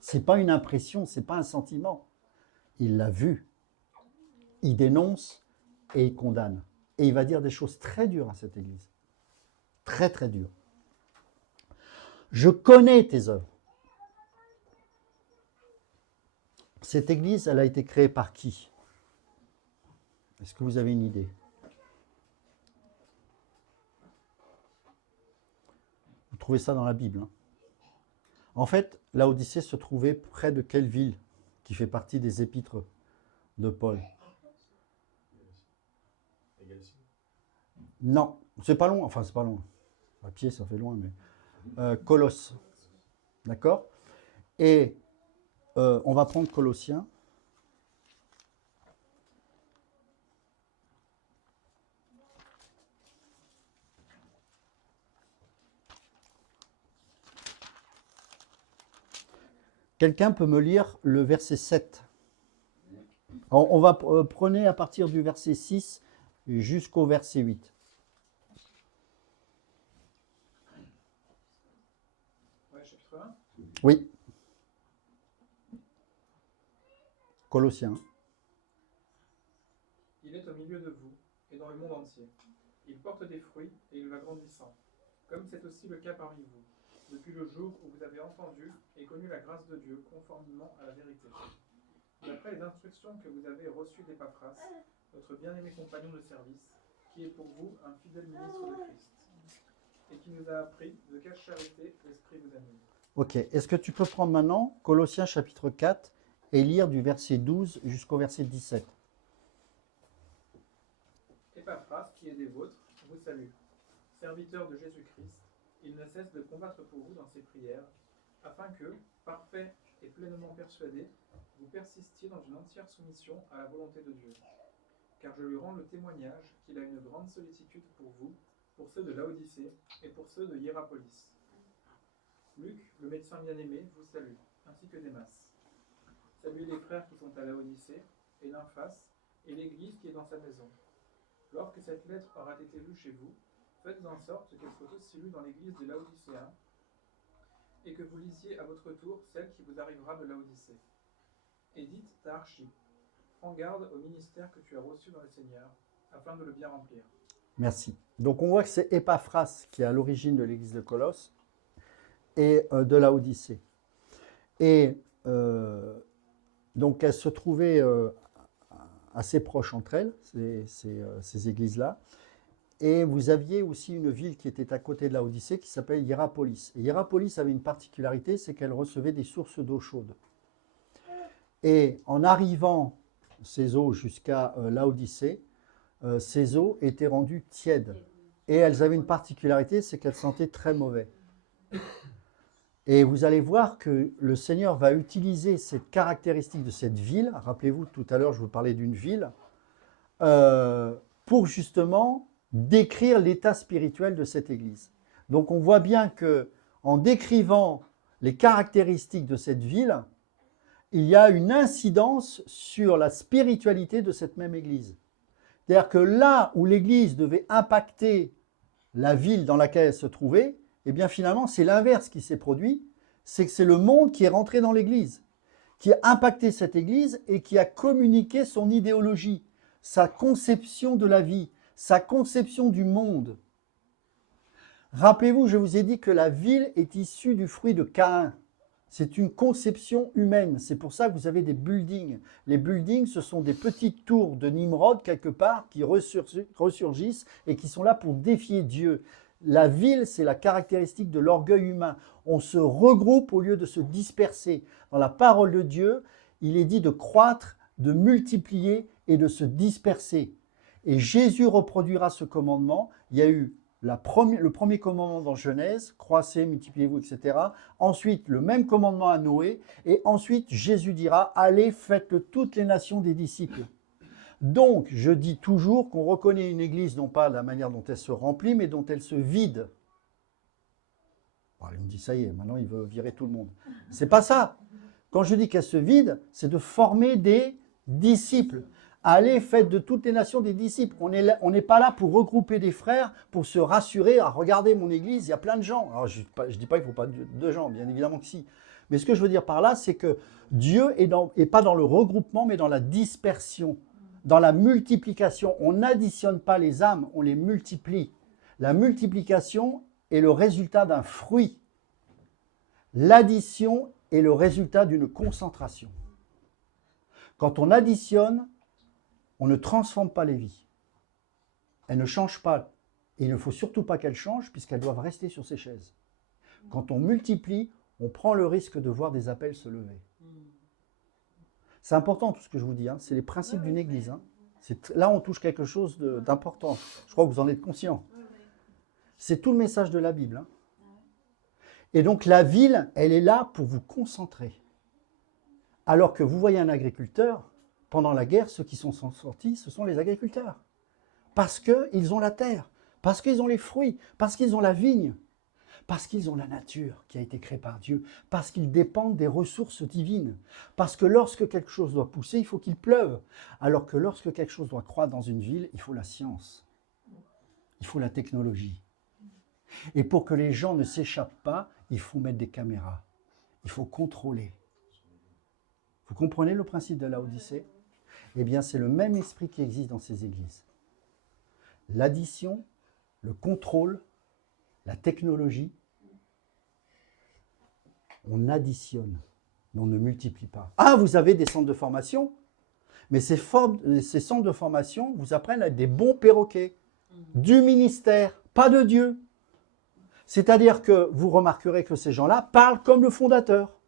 Ce n'est pas une impression, ce n'est pas un sentiment. Il l'a vu. Il dénonce et il condamne. Et il va dire des choses très dures à cette église. Très, très dures. Je connais tes œuvres. Cette église, elle a été créée par qui? Est-ce que vous avez une idée? Vous trouvez ça dans la Bible. Hein? En fait, l'Odyssée se trouvait près de quelle ville qui fait partie des épîtres de Paul? Non, c'est pas loin. Enfin, c'est pas loin. À pied, ça fait loin, mais Colosse. D'accord? Et on va prendre Colossiens. Quelqu'un peut me lire le verset 7. On va prenez à partir du verset 6 jusqu'au verset 8. Ouais, chapitre 1. Oui. Colossiens. Il est au milieu de vous et dans le monde entier. Il porte des fruits et il va grandissant, comme c'est aussi le cas parmi vous, depuis le jour où vous avez entendu et connu la grâce de Dieu conformément à la vérité. D'après les instructions que vous avez reçues d'Épaphras, notre bien-aimé compagnon de service, qui est pour vous un fidèle ministre de Christ, et qui nous a appris de quelle charité l'Esprit vous anime. Ok, est-ce que tu peux prendre maintenant Colossiens chapitre 4 et lire du verset 12 jusqu'au verset 17? Épaphras, qui est des vôtres, vous salue. Serviteur de Jésus-Christ, il ne cesse de combattre pour vous dans ses prières, afin que, parfait et pleinement persuadé, vous persistiez dans une entière soumission à la volonté de Dieu. Car je lui rends le témoignage qu'il a une grande sollicitude pour vous, pour ceux de Laodicée et pour ceux de Hiérapolis. Luc, le médecin bien-aimé, vous salue, ainsi que Démas. Saluez les frères qui sont à Laodicée, et Nymphas, et l'Église qui est dans sa maison. Lorsque cette lettre aura été lue chez vous, faites en sorte qu'elle soit aussi lue dans l'Église des Laodicéens, et que vous lisiez à votre tour celle qui vous arrivera de Laodicée. Et dites à Archie, prends garde au ministère que tu as reçu dans le Seigneur, afin de le bien remplir. Merci. Donc on voit que c'est Épaphras qui est à l'origine de l'église de Colosse et de l'Odyssée. Et donc elles se trouvaient assez proches entre elles, ces églises-là. Et vous aviez aussi une ville qui était à côté de l'Odyssée qui s'appelle Hiérapolis. Et Hiérapolis avait une particularité, c'est qu'elle recevait des sources d'eau chaude. Et en arrivant ces eaux jusqu'à l'Odyssée, ces eaux étaient rendues tièdes. Et elles avaient une particularité, c'est qu'elles sentaient très mauvais. Et vous allez voir que le Seigneur va utiliser cette caractéristique de cette ville. Rappelez-vous, tout à l'heure, je vous parlais d'une ville, pour justement décrire l'état spirituel de cette église. Donc on voit bien que en décrivant les caractéristiques de cette ville, il y a une incidence sur la spiritualité de cette même église. C'est-à-dire que là où l'église devait impacter la ville dans laquelle elle se trouvait, eh bien finalement c'est l'inverse qui s'est produit, c'est que c'est le monde qui est rentré dans l'église, qui a impacté cette église et qui a communiqué son idéologie, sa conception de la vie, sa conception du monde. Rappelez-vous, je vous ai dit que la ville est issue du fruit de Caïn. C'est une conception humaine. C'est pour ça que vous avez des buildings. Les buildings, ce sont des petites tours de Nimrod, quelque part, qui ressurgissent et qui sont là pour défier Dieu. La ville, c'est la caractéristique de l'orgueil humain. On se regroupe au lieu de se disperser. Dans la parole de Dieu, il est dit de croître, de multiplier et de se disperser. Et Jésus reproduira ce commandement. Il y a eu le premier commandement dans Genèse, croissez, multipliez-vous, etc. Ensuite, le même commandement à Noé. Et ensuite, Jésus dira, allez, faites de toutes les nations des disciples. Donc, je dis toujours qu'on reconnaît une église non pas de la manière dont elle se remplit, mais dont elle se vide. Alors, il me dit, ça y est, maintenant il veut virer tout le monde. C'est pas ça. Quand je dis qu'elle se vide, c'est de former des disciples. Allez, faites de toutes les nations des disciples. On n'est pas là pour regrouper des frères, pour se rassurer. Ah, regardez mon église, il y a plein de gens. Alors, je ne dis pas qu'il ne faut pas de gens, bien évidemment que si. Mais ce que je veux dire par là, c'est que Dieu est pas dans le regroupement, mais dans la dispersion, dans la multiplication. On n'additionne pas les âmes, on les multiplie. La multiplication est le résultat d'un fruit. L'addition est le résultat d'une concentration. Quand on additionne, on ne transforme pas les vies. Elles ne changent pas. Et il ne faut surtout pas qu'elles changent puisqu'elles doivent rester sur ces chaises. Quand on multiplie, on prend le risque de voir des appels se lever. C'est important tout ce que je vous dis. C'est les principes d'une église. Là, on touche quelque chose d'important. Je crois que vous en êtes conscients. C'est tout le message de la Bible. Et donc la ville, elle est là pour vous concentrer. Alors que vous voyez un agriculteur, pendant la guerre, ceux qui sont sortis, ce sont les agriculteurs. Parce qu'ils ont la terre, parce qu'ils ont les fruits, parce qu'ils ont la vigne, parce qu'ils ont la nature qui a été créée par Dieu, parce qu'ils dépendent des ressources divines. Parce que lorsque quelque chose doit pousser, il faut qu'il pleuve. Alors que lorsque quelque chose doit croître dans une ville, il faut la science, il faut la technologie. Et pour que les gens ne s'échappent pas, il faut mettre des caméras, il faut contrôler. Vous comprenez le principe de la Odyssée ? Eh bien, c'est le même esprit qui existe dans ces églises. L'addition, le contrôle, la technologie, on additionne, mais on ne multiplie pas. Ah, vous avez des centres de formation, mais ces centres de formation vous apprennent à être des bons perroquets, du ministère, pas de Dieu. C'est-à-dire que vous remarquerez que ces gens-là parlent comme le fondateur.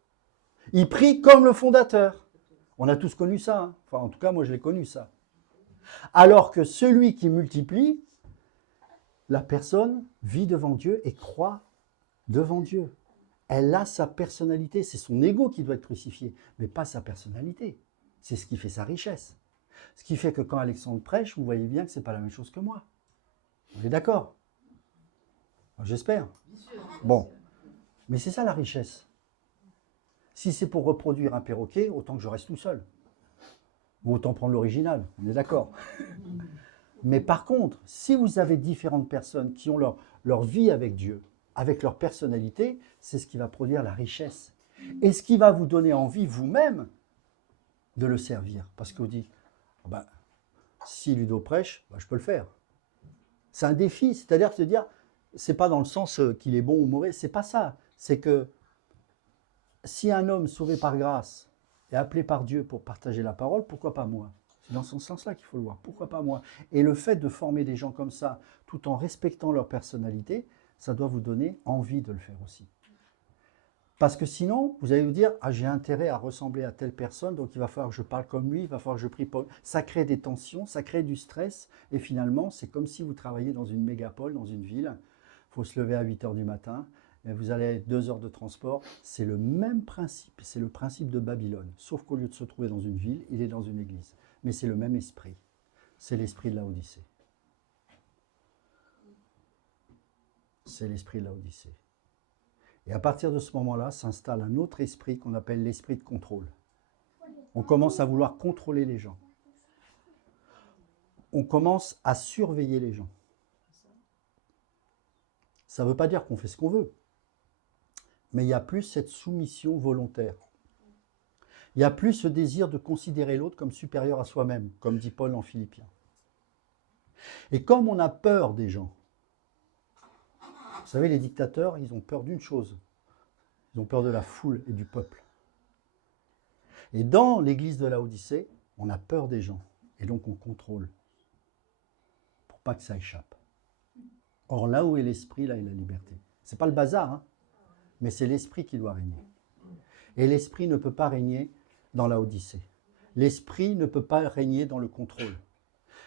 Ils prient comme le fondateur. On a tous connu ça. Enfin, en tout cas, moi, je l'ai connu, ça. Alors que celui qui multiplie, la personne vit devant Dieu et croit devant Dieu. Elle a sa personnalité. C'est son ego qui doit être crucifié, mais pas sa personnalité. C'est ce qui fait sa richesse. Ce qui fait que quand Alexandre prêche, vous voyez bien que ce n'est pas la même chose que moi. On est d'accord ? J'espère. Bon. Mais c'est ça la richesse. Si c'est pour reproduire un perroquet, autant que je reste tout seul. Ou autant prendre l'original, on est d'accord. Mais par contre, si vous avez différentes personnes qui ont leur vie avec Dieu, avec leur personnalité, c'est ce qui va produire la richesse. Et ce qui va vous donner envie vous-même de le servir. Parce que vous dites, si Ludo prêche, je peux le faire. C'est un défi, c'est-à-dire se dire, c'est pas dans le sens qu'il est bon ou mauvais, c'est pas ça. C'est que si un homme sauvé par grâce est appelé par Dieu pour partager la parole, pourquoi pas moi? C'est dans ce sens-là qu'il faut le voir. Pourquoi pas moi? Et le fait de former des gens comme ça, tout en respectant leur personnalité, ça doit vous donner envie de le faire aussi. Parce que sinon, vous allez vous dire, ah, j'ai intérêt à ressembler à telle personne, donc il va falloir que je parle comme lui, il va falloir que je prie pour lui. Ça crée des tensions, ça crée du stress, et finalement, c'est comme si vous travailliez dans une mégapole, dans une ville. Il faut se lever à 8 h du matin, et vous allez 2 heures de transport. C'est le même principe, c'est le principe de Babylone. Sauf qu'au lieu de se trouver dans une ville, il est dans une église. Mais c'est le même esprit. C'est l'esprit de Laodicée. C'est l'esprit de Laodicée. Et à partir de ce moment-là, s'installe un autre esprit qu'on appelle l'esprit de contrôle. On commence à vouloir contrôler les gens. On commence à surveiller les gens. Ça ne veut pas dire qu'on fait ce qu'on veut. Mais il n'y a plus cette soumission volontaire. Il n'y a plus ce désir de considérer l'autre comme supérieur à soi-même, comme dit Paul en Philippiens. Et comme on a peur des gens, vous savez, les dictateurs, ils ont peur d'une chose. Ils ont peur de la foule et du peuple. Et dans l'église de Laodicée, on a peur des gens. Et donc on contrôle. Pour pas que ça échappe. Or, là où est l'esprit, là est la liberté. Ce n'est pas le bazar, hein, mais c'est l'esprit qui doit régner. Et l'esprit ne peut pas régner dans Laodicée. L'esprit ne peut pas régner dans le contrôle.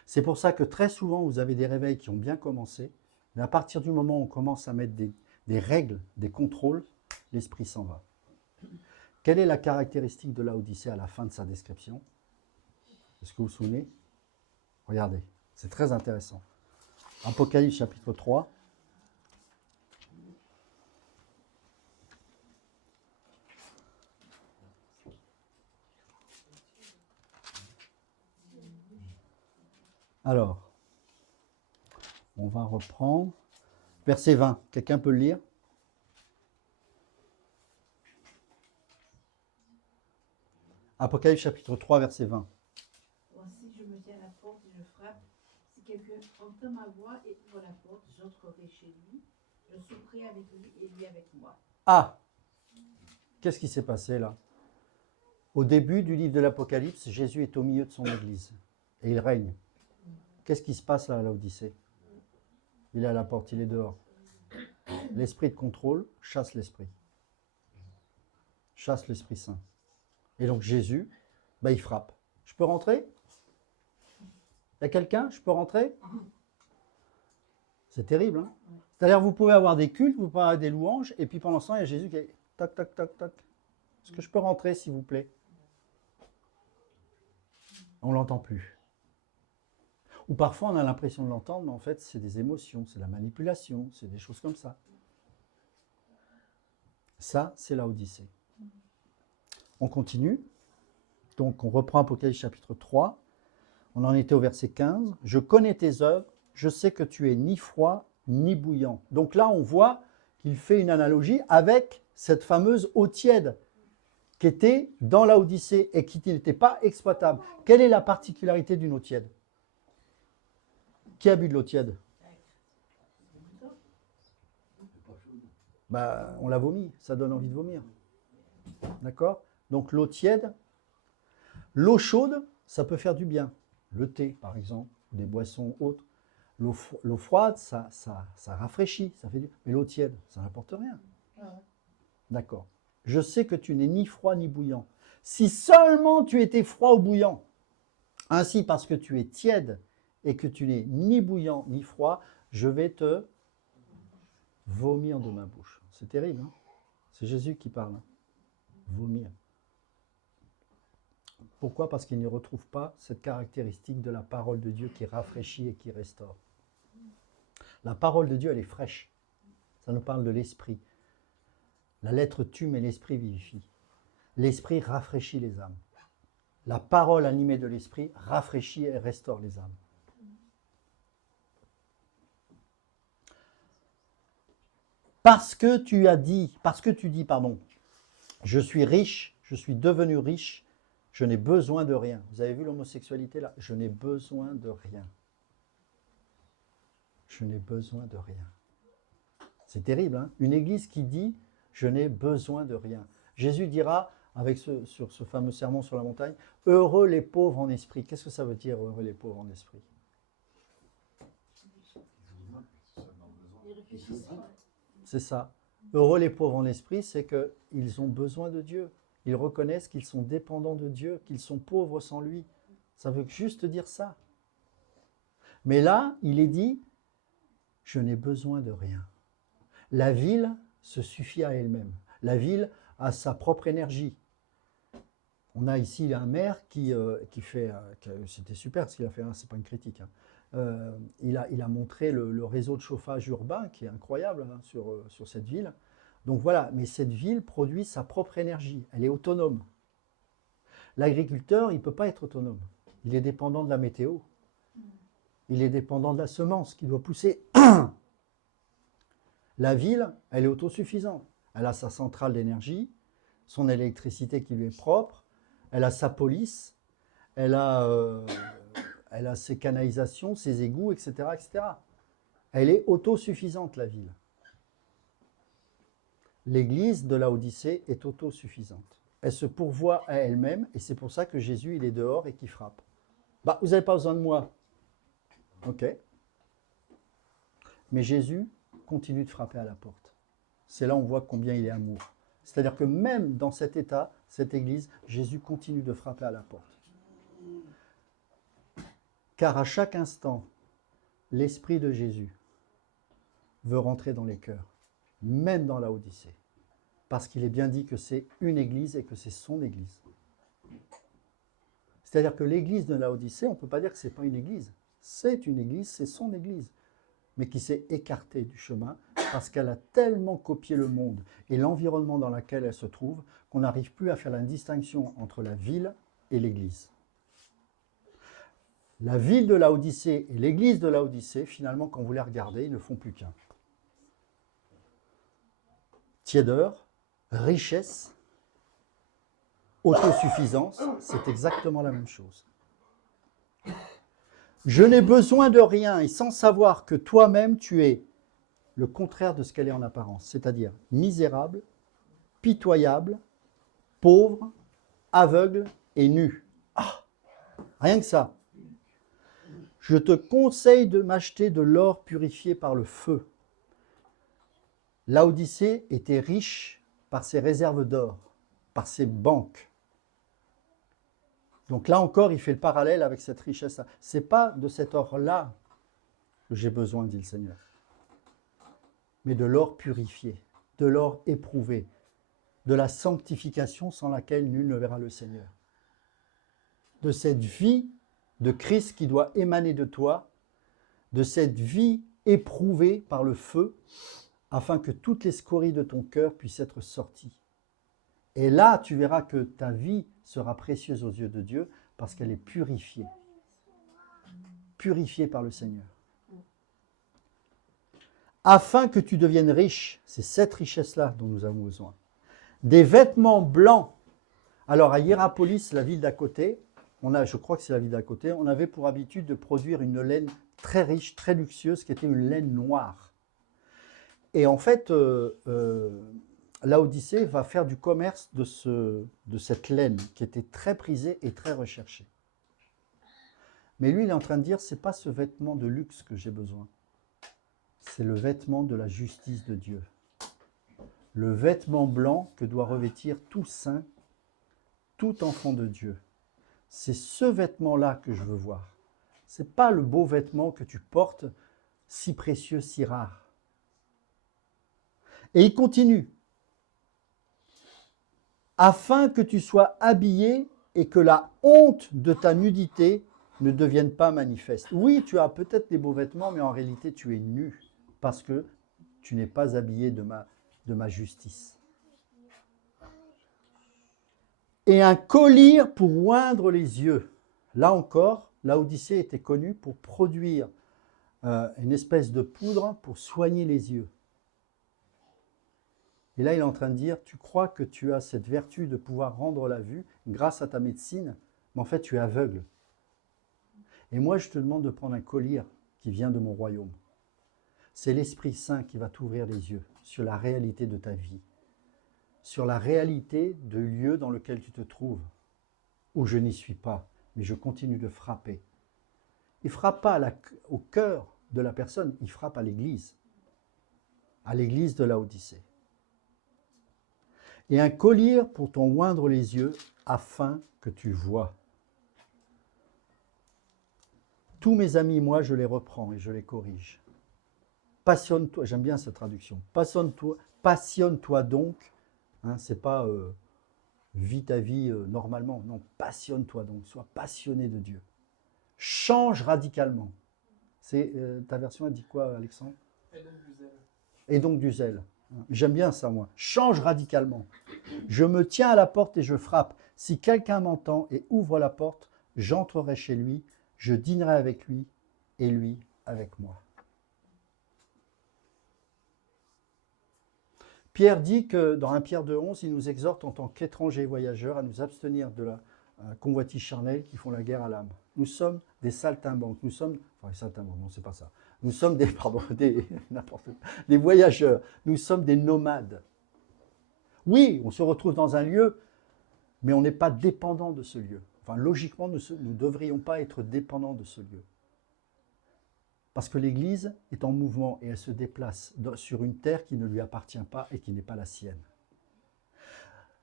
C'est pour ça que très souvent, vous avez des réveils qui ont bien commencé. Mais à partir du moment où on commence à mettre des règles, des contrôles, l'esprit s'en va. Quelle est la caractéristique de Laodicée à la fin de sa description? Est-ce que vous vous souvenez? Regardez, c'est très intéressant. Apocalypse chapitre 3. Alors, on va reprendre. Verset 20. Quelqu'un peut le lire? Apocalypse chapitre 3, verset 20. Voici, je me tiens à la porte et je frappe. Si quelqu'un entend ma voix et ouvre la porte, j'entrerai chez lui. Je souperai avec lui et lui avec moi. Ah! Qu'est-ce qui s'est passé là? Au début du livre de l'Apocalypse, Jésus est au milieu de son église et il règne. Qu'est-ce qui se passe là à l'Odyssée? Il est à la porte, il est dehors. L'esprit de contrôle chasse l'esprit. Chasse l'Esprit Saint. Et donc Jésus, il frappe. Je peux rentrer? Il y a quelqu'un? Je peux rentrer? C'est terrible, hein? C'est-à-dire vous pouvez avoir des cultes, vous pouvez avoir des louanges, et puis pendant ce temps, il y a Jésus qui est toc, toc, toc, toc. Est-ce que je peux rentrer, s'il vous plaît? On ne l'entend plus. Ou parfois, on a l'impression de l'entendre, mais en fait, c'est des émotions, c'est de la manipulation, c'est des choses comme ça. Ça, c'est Laodicée. On continue. Donc, on reprend Apocalypse chapitre 3. On en était au verset 15. « Je connais tes œuvres, je sais que tu es ni froid ni bouillant. » Donc là, on voit qu'il fait une analogie avec cette fameuse eau tiède qui était dans Laodicée et qui n'était pas exploitable. Quelle est la particularité d'une eau tiède? Qui a bu de l'eau tiède? On la vomit, ça donne envie de vomir. D'accord? Donc l'eau tiède, l'eau chaude, ça peut faire du bien. Le thé, par exemple, ou des boissons autres. L'eau froide, ça rafraîchit, ça fait du... Mais l'eau tiède, ça n'apporte rien. D'accord. Je sais que tu n'es ni froid ni bouillant. Si seulement tu étais froid ou bouillant, ainsi parce que tu es tiède et que tu n'es ni bouillant ni froid, je vais te vomir de ma bouche. C'est terrible, hein? C'est Jésus qui parle. Hein? Vomir. Pourquoi? Parce qu'il ne retrouve pas cette caractéristique de la parole de Dieu qui rafraîchit et qui restaure. La parole de Dieu, elle est fraîche. Ça nous parle de l'esprit. La lettre tue, mais l'esprit vivifie. L'esprit rafraîchit les âmes. La parole animée de l'esprit rafraîchit et restaure les âmes. Parce que tu dis, je suis riche, je suis devenu riche, je n'ai besoin de rien. Vous avez vu l'homosexualité là? Je n'ai besoin de rien. Je n'ai besoin de rien. C'est terrible, hein? Une église qui dit, je n'ai besoin de rien. Jésus dira, sur ce fameux sermon sur la montagne, heureux les pauvres en esprit. Qu'est-ce que ça veut dire, heureux les pauvres en esprit? Ils réfléchissent pas. C'est ça. Heureux les pauvres en esprit, c'est qu'ils ont besoin de Dieu. Ils reconnaissent qu'ils sont dépendants de Dieu, qu'ils sont pauvres sans lui. Ça veut juste dire ça. Mais là, il est dit, je n'ai besoin de rien. La ville se suffit à elle-même. La ville a sa propre énergie. On a ici un maire qui fait, c'était super ce qu'il a fait, hein, c'est pas une critique. Hein. Il a montré le réseau de chauffage urbain qui est incroyable hein, sur cette ville. Donc voilà, mais cette ville produit sa propre énergie, elle est autonome. L'agriculteur, il ne peut pas être autonome. Il est dépendant de la météo. Il est dépendant de la semence qui doit pousser. La ville, elle est autosuffisante. Elle a sa centrale d'énergie, son électricité qui lui est propre, elle a sa police, elle a ses canalisations, ses égouts, etc., etc. Elle est autosuffisante, la ville. L'église de Laodicée est autosuffisante. Elle se pourvoit à elle-même et c'est pour ça que Jésus, il est dehors et qu'il frappe. Bah, vous n'avez pas besoin de moi. Ok. Mais Jésus continue de frapper à la porte. C'est là où on voit combien il est amour. C'est-à-dire que même dans cet état, cette église, Jésus continue de frapper à la porte. Car à chaque instant, l'Esprit de Jésus veut rentrer dans les cœurs, même dans la Odyssée. Parce qu'il est bien dit que c'est une église et que c'est son église. C'est-à-dire que l'église de la Odyssée, on ne peut pas dire que ce n'est pas une église. C'est une église, c'est son église, mais qui s'est écartée du chemin parce qu'elle a tellement copié le monde et l'environnement dans lequel elle se trouve qu'on n'arrive plus à faire la distinction entre la ville et l'église. La ville de Laodicée et l'église de Laodicée, finalement, quand vous les regardez, ils ne font plus qu'un. Tiédeur, richesse, autosuffisance, c'est exactement la même chose. Je n'ai besoin de rien et sans savoir que toi-même tu es le contraire de ce qu'elle est en apparence, c'est-à-dire misérable, pitoyable, pauvre, aveugle et nu. Ah, rien que ça. Je te conseille de m'acheter de l'or purifié par le feu. Laodicée était riche par ses réserves d'or, par ses banques. Donc là encore, il fait le parallèle avec cette richesse-là. Ce n'est pas de cet or-là que j'ai besoin, dit le Seigneur, mais de l'or purifié, de l'or éprouvé, de la sanctification sans laquelle nul ne verra le Seigneur. De cette vie de Christ qui doit émaner de toi, de cette vie éprouvée par le feu, afin que toutes les scories de ton cœur puissent être sorties. Et là, tu verras que ta vie sera précieuse aux yeux de Dieu parce qu'elle est purifiée. Purifiée par le Seigneur. Afin que tu deviennes riche, c'est cette richesse-là dont nous avons besoin. Des vêtements blancs. Alors à Hiérapolis, la ville d'à côté, je crois que c'est la ville d'à côté, on avait pour habitude de produire une laine très riche, très luxueuse, qui était une laine noire. Et en fait, Laodicée va faire du commerce de cette laine qui était très prisée et très recherchée. Mais lui, il est en train de dire, ce n'est pas ce vêtement de luxe que j'ai besoin. C'est le vêtement de la justice de Dieu. Le vêtement blanc que doit revêtir tout saint, tout enfant de Dieu. C'est ce vêtement-là que je veux voir. Ce n'est pas le beau vêtement que tu portes, si précieux, si rare. Et il continue. Afin que tu sois habillé et que la honte de ta nudité ne devienne pas manifeste. Oui, tu as peut-être des beaux vêtements, mais en réalité, tu es nu parce que tu n'es pas habillé de ma justice. Et un collier pour oindre les yeux. Là encore, Laodicée était connue pour produire une espèce de poudre pour soigner les yeux. Et là, il est en train de dire, tu crois que tu as cette vertu de pouvoir rendre la vue grâce à ta médecine, mais en fait, tu es aveugle. Et moi, je te demande de prendre un collier qui vient de mon royaume. C'est l'Esprit Saint qui va t'ouvrir les yeux sur la réalité de ta vie, sur la réalité du lieu dans lequel tu te trouves, où je n'y suis pas, mais je continue de frapper. Il ne frappe pas au cœur de la personne, il frappe à l'église de Laodicée. et un collier pour t'en oindre les yeux, afin que tu vois. Tous mes amis, moi, je les reprends et je les corrige. Passionne-toi, j'aime bien cette traduction. Passionne-toi donc. Hein, c'est pas vis ta vie normalement. Non, passionne-toi donc. Sois passionné de Dieu. Change radicalement. C'est ta version, elle dit quoi, Alexandre? Et donc du zèle. Et donc du zèle. J'aime bien ça, moi. Change radicalement. Je me tiens à la porte et je frappe. Si quelqu'un m'entend et ouvre la porte, j'entrerai chez lui, je dînerai avec lui et lui avec moi. Pierre dit que dans 1 Pierre 2,11, il nous exhorte en tant qu'étrangers et voyageurs à nous abstenir de la convoitise charnelle qui font la guerre à l'âme. Nous sommes des saltimbanques, nous sommes, enfin les saltimbanques, non c'est pas ça, nous sommes des, des voyageurs, nous sommes des nomades. Oui, on se retrouve dans un lieu, mais on n'est pas dépendant de ce lieu. Enfin logiquement, nous ne devrions pas être dépendants de ce lieu. Parce que l'Église est en mouvement et elle se déplace sur une terre qui ne lui appartient pas et qui n'est pas la sienne.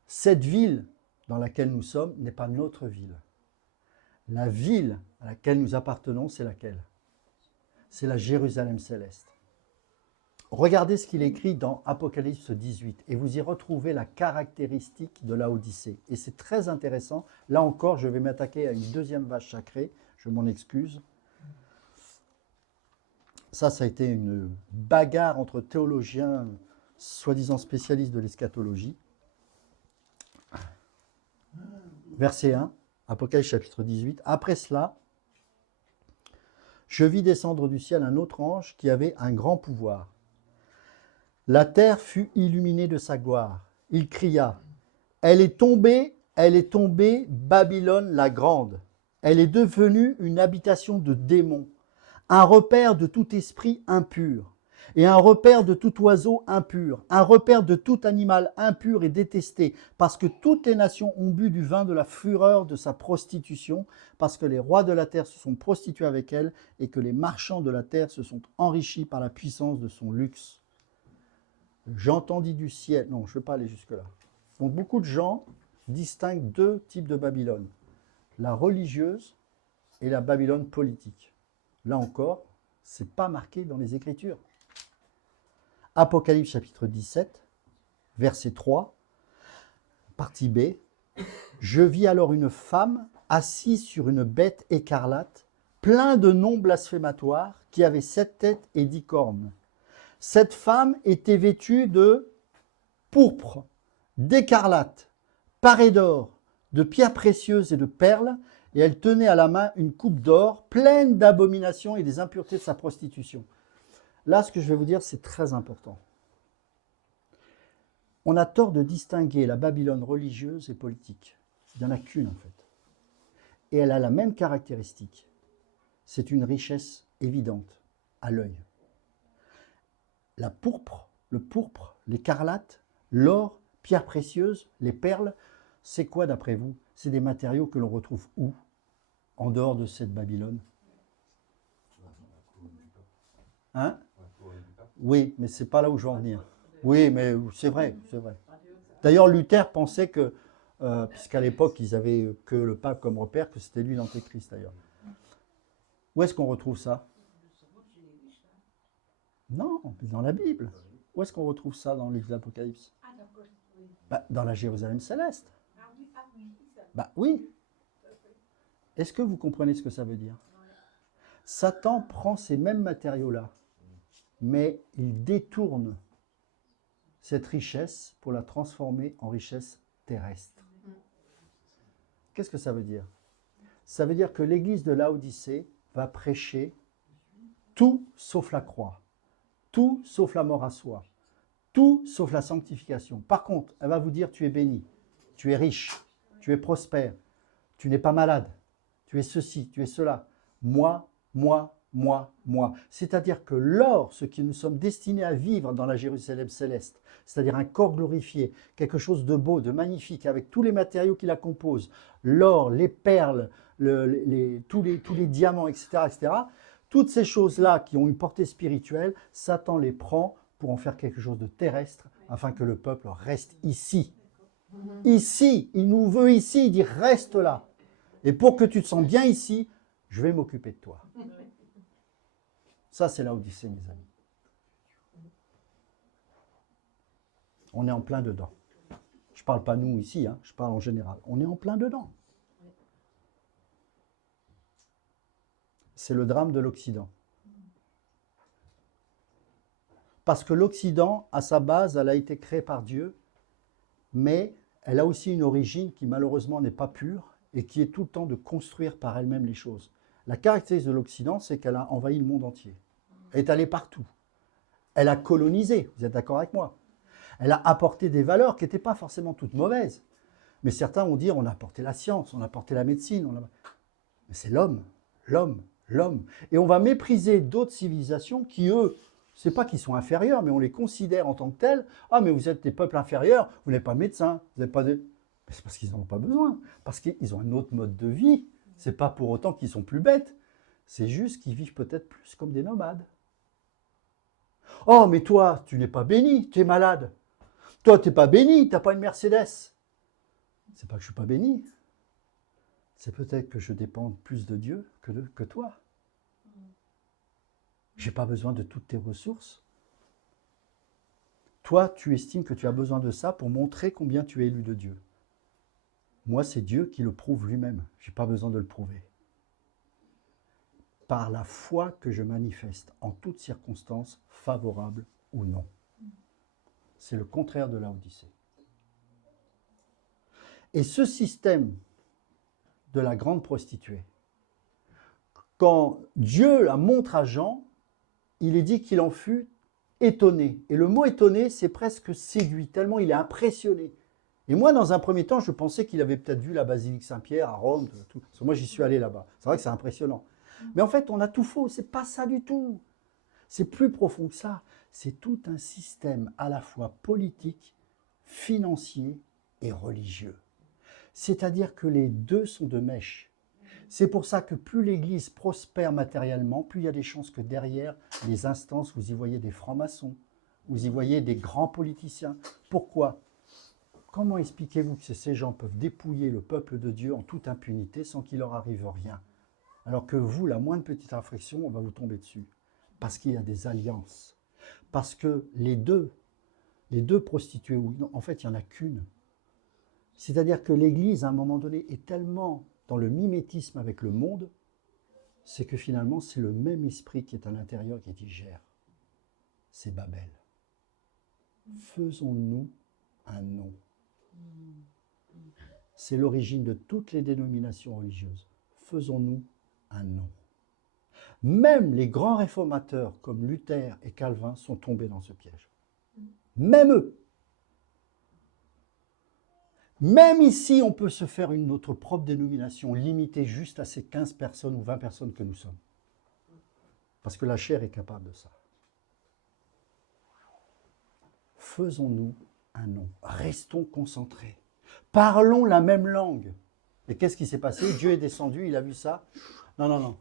Cette ville dans laquelle nous sommes n'est pas notre ville. La ville à laquelle nous appartenons, c'est laquelle? C'est la Jérusalem céleste. Regardez ce qu'il écrit dans Apocalypse 18 et vous y retrouvez la caractéristique de Laodicée. Et c'est très intéressant. Là encore, je vais m'attaquer à une deuxième vache sacrée. Je m'en excuse. Ça a été une bagarre entre théologiens, soi-disant spécialistes de l'eschatologie. Verset 1, Apocalypse chapitre 18. Après cela, je vis descendre du ciel un autre ange qui avait un grand pouvoir. La terre fut illuminée de sa gloire. Il cria, « Elle est tombée, Babylone la grande. Elle est devenue une habitation de démons. Un repère de tout esprit impur, et un repère de tout oiseau impur, un repère de tout animal impur et détesté, parce que toutes les nations ont bu du vin de la fureur de sa prostitution, parce que les rois de la terre se sont prostitués avec elle, et que les marchands de la terre se sont enrichis par la puissance de son luxe. J'entendis du ciel... Non, je ne vais pas aller jusque-là. Donc beaucoup de gens distinguent deux types de Babylone, la religieuse et la Babylone politique. Là encore, ce n'est pas marqué dans les Écritures. Apocalypse chapitre 17, verset 3, partie B. Je vis alors une femme assise sur une bête écarlate, plein de noms blasphématoires, qui avait 7 têtes et 10 cornes. Cette femme était vêtue de pourpre, d'écarlate, parée d'or, de pierres précieuses et de perles, et elle tenait à la main une coupe d'or pleine d'abominations et des impuretés de sa prostitution. Là, ce que je vais vous dire, c'est très important. On a tort de distinguer la Babylone religieuse et politique. Il n'y en a qu'une, en fait. Et elle a la même caractéristique. C'est une richesse évidente, à l'œil. La pourpre, le pourpre, l'écarlate, l'or, pierres précieuses, les perles, c'est quoi d'après vous? C'est des matériaux que l'on retrouve où? En dehors de cette Babylone. Hein? Oui, mais c'est pas là où je veux en venir. Oui, mais c'est vrai, c'est vrai. D'ailleurs, Luther pensait que, puisqu'à l'époque, ils avaient que le pape comme repère, que c'était lui l'antéchrist d'ailleurs. Où est-ce qu'on retrouve ça? Non, dans la Bible. Où est-ce qu'on retrouve ça dans le livre de l'Apocalypse? Dans la Jérusalem céleste. Bah oui. Est-ce que vous comprenez ce que ça veut dire? Satan prend ces mêmes matériaux-là, mais il détourne cette richesse pour la transformer en richesse terrestre. Qu'est-ce que ça veut dire? Ça veut dire que l'église de Laodicée va prêcher tout sauf la croix, tout sauf la mort à soi, tout sauf la sanctification. Par contre, elle va vous dire tu es béni, tu es riche, tu es prospère, tu n'es pas malade, tu es ceci, tu es cela. Moi. C'est-à-dire que l'or, ce que nous sommes destinés à vivre dans la Jérusalem céleste, c'est-à-dire un corps glorifié, quelque chose de beau, de magnifique, avec tous les matériaux qui la composent, l'or, les perles, tous les diamants, etc., toutes ces choses-là qui ont une portée spirituelle, Satan les prend pour en faire quelque chose de terrestre, afin que le peuple reste ici Ici, il nous veut ici, il dit reste là. Et pour que tu te sens bien ici, je vais m'occuper de toi. Ça, c'est la Odyssée, mes amis. On est en plein dedans. Je ne parle pas nous ici, hein, je parle en général. On est en plein dedans. C'est le drame de l'Occident. Parce que l'Occident, à sa base, elle a été créée par Dieu, mais elle a aussi une origine qui malheureusement n'est pas pure et qui est tout le temps de construire par elle-même les choses. La caractéristique de l'Occident, c'est qu'elle a envahi le monde entier. Elle est allée partout. Elle a colonisé, vous êtes d'accord avec moi? Elle a apporté des valeurs qui n'étaient pas forcément toutes mauvaises. Mais certains vont dire, on a apporté la science, on a apporté la médecine. Mais c'est l'homme, l'homme, l'homme. Et on va mépriser d'autres civilisations qui, eux, c'est pas qu'ils sont inférieurs, mais on les considère en tant que tels. Ah, mais vous êtes des peuples inférieurs, vous n'êtes pas médecin, vous n'êtes pas de... Mais c'est parce qu'ils n'en ont pas besoin, parce qu'ils ont un autre mode de vie. C'est pas pour autant qu'ils sont plus bêtes. C'est juste qu'ils vivent peut-être plus comme des nomades. Oh, mais toi, tu n'es pas béni, tu es malade. Toi, tu n'es pas béni, tu n'as pas une Mercedes. C'est pas que je ne suis pas béni. C'est peut-être que je dépends plus de Dieu que toi. Je n'ai pas besoin de toutes tes ressources. Toi, tu estimes que tu as besoin de ça pour montrer combien tu es élu de Dieu. Moi, c'est Dieu qui le prouve lui-même. Je n'ai pas besoin de le prouver. Par la foi que je manifeste en toutes circonstances, favorables ou non. C'est le contraire de la Odyssée. Et ce système de la grande prostituée, quand Dieu la montre à Jean, il est dit qu'il en fut étonné. Et le mot étonné, c'est presque séduit, tellement il est impressionné. Et moi, dans un premier temps, je pensais qu'il avait peut-être vu la basilique Saint-Pierre à Rome. Tout. Parce que moi, j'y suis allé là-bas. C'est vrai que c'est impressionnant. Mais en fait, on a tout faux. C'est pas ça du tout. C'est plus profond que ça. C'est tout un système à la fois politique, financier et religieux. C'est-à-dire que les deux sont de mèche. C'est pour ça que plus l'Église prospère matériellement, plus il y a des chances que derrière les instances, vous y voyez des francs-maçons, vous y voyez des grands politiciens. Pourquoi ? Comment expliquez-vous que ces gens peuvent dépouiller le peuple de Dieu en toute impunité sans qu'il leur arrive rien? Alors que vous, la moindre petite infraction, on va vous tomber dessus. Parce qu'il y a des alliances. Parce que les deux prostituées, en fait, il n'y en a qu'une. C'est-à-dire que l'Église, à un moment donné, est tellement dans le mimétisme avec le monde, c'est que finalement, c'est le même esprit qui est à l'intérieur qui digère. C'est Babel. Faisons-nous un nom. C'est l'origine de toutes les dénominations religieuses. Faisons-nous un nom. Même les grands réformateurs comme Luther et Calvin sont tombés dans ce piège. Même eux. Même ici, on peut se faire notre propre dénomination, limitée juste à ces 15 personnes ou 20 personnes que nous sommes. Parce que la chair est capable de ça. Faisons-nous un nom. Restons concentrés. Parlons la même langue. Et qu'est-ce qui s'est passé? Dieu est descendu, il a vu ça. Non, non, non.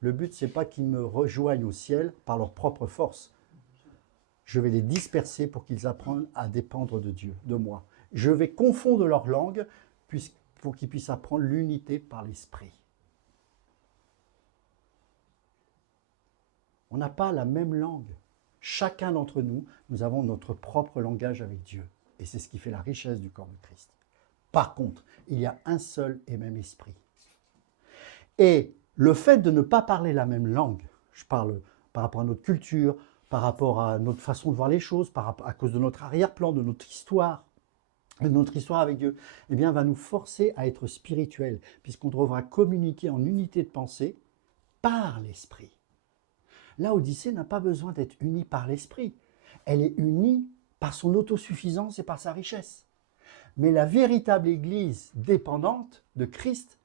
Le but, ce n'est pas qu'ils me rejoignent au ciel par leur propre force. Je vais les disperser pour qu'ils apprennent à dépendre de Dieu, de moi. Je vais confondre leur langue pour qu'ils puissent apprendre l'unité par l'esprit. On n'a pas la même langue. Chacun d'entre nous, nous avons notre propre langage avec Dieu. Et c'est ce qui fait la richesse du corps de Christ. Par contre, il y a un seul et même esprit. Et le fait de ne pas parler la même langue, je parle par rapport à notre culture, par rapport à notre façon de voir les choses, à cause de notre arrière-plan, de notre histoire avec Dieu, eh bien, va nous forcer à être spirituels, puisqu'on devra communiquer en unité de pensée par l'esprit. L'Odyssée n'a pas besoin d'être unie par l'esprit. Elle est unie par son autosuffisance et par sa richesse. Mais la véritable Église dépendante de Christ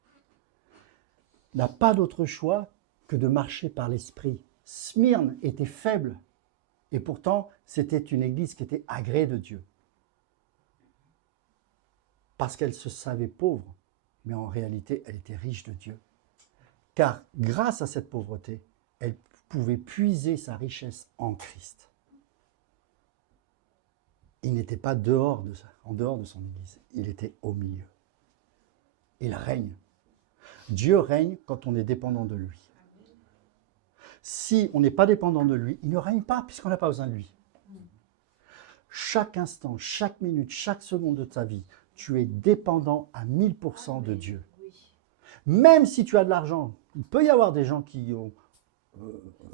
n'a pas d'autre choix que de marcher par l'esprit. Smyrne était faible, et pourtant, c'était une Église qui était agréée de Dieu. Parce qu'elle se savait pauvre, mais en réalité, elle était riche de Dieu. Car grâce à cette pauvreté, elle pouvait puiser sa richesse en Christ. Il n'était pas dehors de ça. en dehors de son Église. Il était au milieu. Il règne. Dieu règne quand on est dépendant de lui. Si on n'est pas dépendant de lui, il ne règne pas puisqu'on n'a pas besoin de lui. Chaque instant, chaque minute, chaque seconde de ta vie, tu es dépendant à 1000% de Dieu. Oui. Même si tu as de l'argent, il peut y avoir des gens qui ont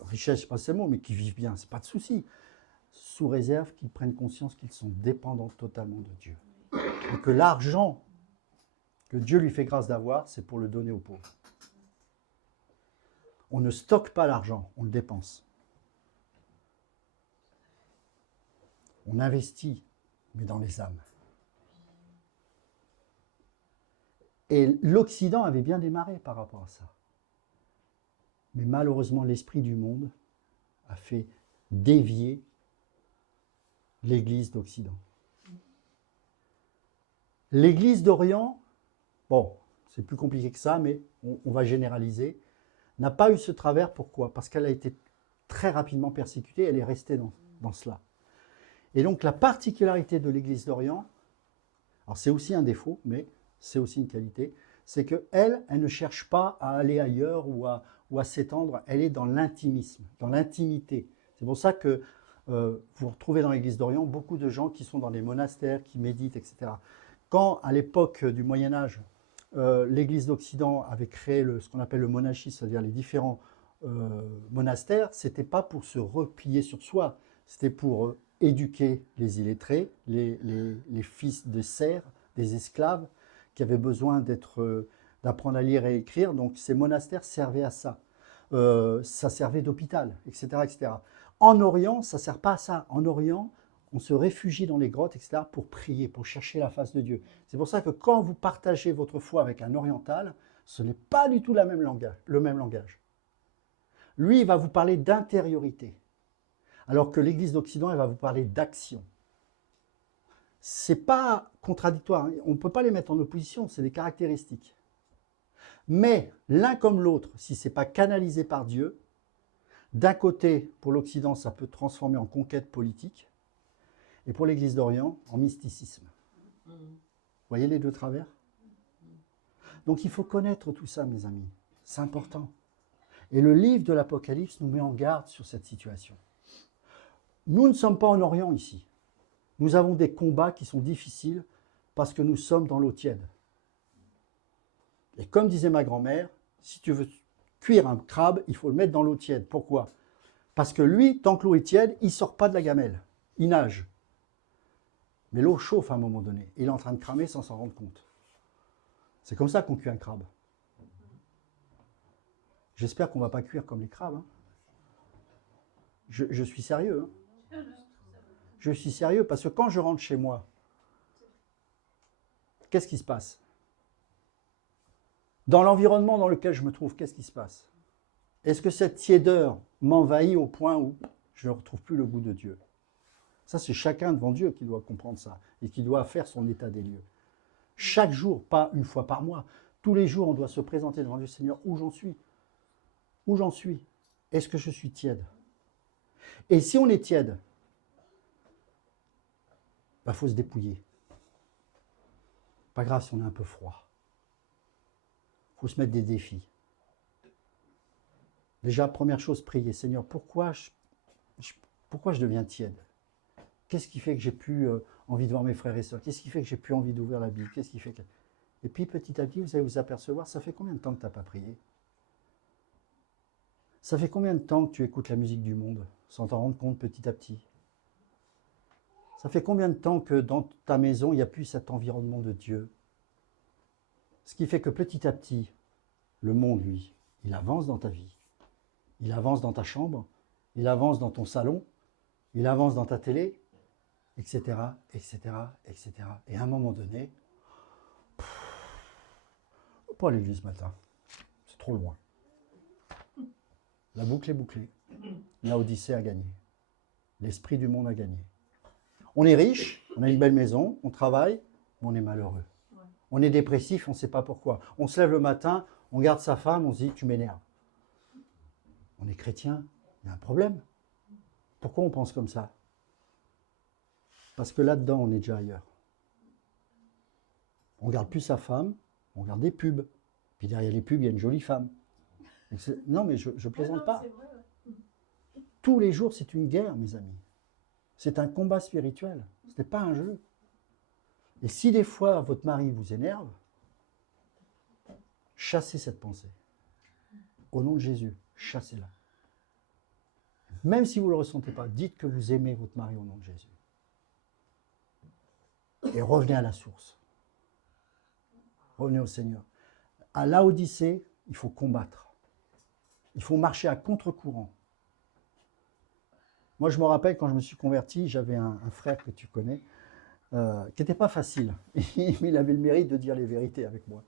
richesse, je ne sais pas si c'est le mot, mais qui vivent bien, ce n'est pas de souci. Sous réserve qu'ils prennent conscience qu'ils sont dépendants totalement de Dieu. Et que l'argent que Dieu lui fait grâce d'avoir, c'est pour le donner aux pauvres. On ne stocke pas l'argent, on le dépense. On investit, mais dans les âmes. Et l'Occident avait bien démarré par rapport à ça. Mais malheureusement, l'esprit du monde a fait dévier l'Église d'Occident. L'Église d'Orient, bon, c'est plus compliqué que ça, mais on va généraliser, n'a pas eu ce travers. Pourquoi? Parce qu'elle a été très rapidement persécutée, elle est restée dans cela. Et donc la particularité de l'Église d'Orient, alors c'est aussi un défaut, mais c'est aussi une qualité, c'est qu'elle ne cherche pas à aller ailleurs ou à s'étendre, elle est dans l'intimisme, dans l'intimité. C'est pour ça que vous retrouvez dans l'Église d'Orient beaucoup de gens qui sont dans les monastères, qui méditent, etc. Quand, à l'époque du Moyen-Âge, l'Église d'Occident avait créé ce qu'on appelle le monachisme, c'est-à-dire les différents monastères, ce n'était pas pour se replier sur soi, c'était pour éduquer les illettrés, les fils de serfs, des esclaves, qui avaient besoin d'apprendre à lire et écrire. Donc ces monastères servaient à ça. Ça servait d'hôpital, etc., etc. En Orient, ça ne sert pas à ça. En Orient, on se réfugie dans les grottes, etc., pour prier, pour chercher la face de Dieu. C'est pour ça que quand vous partagez votre foi avec un oriental, ce n'est pas du tout le même langage. Lui, il va vous parler d'intériorité, alors que l'Église d'Occident, elle va vous parler d'action. Ce n'est pas contradictoire, on ne peut pas les mettre en opposition, c'est des caractéristiques. Mais l'un comme l'autre, si ce n'est pas canalisé par Dieu, d'un côté, pour l'Occident, ça peut transformer en conquête politique, et pour l'Église d'Orient, en mysticisme. Vous voyez les deux travers? Donc il faut connaître tout ça, mes amis. C'est important. Et le livre de l'Apocalypse nous met en garde sur cette situation. Nous ne sommes pas en Orient ici. Nous avons des combats qui sont difficiles parce que nous sommes dans l'eau tiède. Et comme disait ma grand-mère, si tu veux cuire un crabe, il faut le mettre dans l'eau tiède. Pourquoi? Parce que lui, tant que l'eau est tiède, il ne sort pas de la gamelle. Il nage. Mais l'eau chauffe à un moment donné. Il est en train de cramer sans s'en rendre compte. C'est comme ça qu'on cuit un crabe. J'espère qu'on ne va pas cuire comme les crabes. Hein. Je suis sérieux. Hein. Je suis sérieux parce que quand je rentre chez moi, qu'est-ce qui se passe? Dans l'environnement dans lequel je me trouve, qu'est-ce qui se passe? Est-ce que cette tiédeur m'envahit au point où je ne retrouve plus le goût de Dieu? Ça, c'est chacun devant Dieu qui doit comprendre ça et qui doit faire son état des lieux. Chaque jour, pas une fois par mois, tous les jours, on doit se présenter devant Dieu. Seigneur, où j'en suis? Où j'en suis? Est-ce que je suis tiède? Et si on est tiède, il faut se dépouiller. Pas grave si on est un peu froid. Il faut se mettre des défis. Déjà, première chose, prier. Seigneur, pourquoi je deviens tiède? Qu'est-ce qui fait que j'ai plus envie de voir mes frères et sœurs? Qu'est-ce qui fait que j'ai plus envie d'ouvrir la Bible? Qu'est-ce qui fait que... Et puis, petit à petit, vous allez vous apercevoir, ça fait combien de temps que tu n'as pas prié? Ça fait combien de temps que tu écoutes la musique du monde, sans t'en rendre compte petit à petit? Ça fait combien de temps que dans ta maison, il n'y a plus cet environnement de Dieu? Ce qui fait que petit à petit, le monde, lui, il avance dans ta vie. Il avance dans ta chambre, il avance dans ton salon, il avance dans ta télé, etc., etc., etc. Et à un moment donné, pas à l'église ce matin, c'est trop loin. La boucle est bouclée. La Odyssée a gagné. L'esprit du monde a gagné. On est riche, on a une belle maison, on travaille, mais on est malheureux. On est dépressif, on ne sait pas pourquoi. On se lève le matin, on regarde sa femme, on se dit « tu m'énerves ». On est chrétien, il y a un problème. Pourquoi on pense comme ça? Parce que là-dedans, on est déjà ailleurs. On ne regarde plus sa femme, on regarde des pubs. Puis derrière les pubs, il y a une jolie femme. Non, mais je ne plaisante pas. C'est vrai, ouais. Tous les jours, c'est une guerre, mes amis. C'est un combat spirituel. Ce n'est pas un jeu. Et si des fois votre mari vous énerve, chassez cette pensée. Au nom de Jésus, chassez-la. Même si vous ne le ressentez pas, dites que vous aimez votre mari au nom de Jésus. Et revenez à la source. Revenez au Seigneur. À Laodicée, il faut combattre. Il faut marcher à contre-courant. Moi, je me rappelle quand je me suis converti, j'avais un frère que tu connais, qui n'était pas facile. Mais il avait le mérite de dire les vérités avec moi.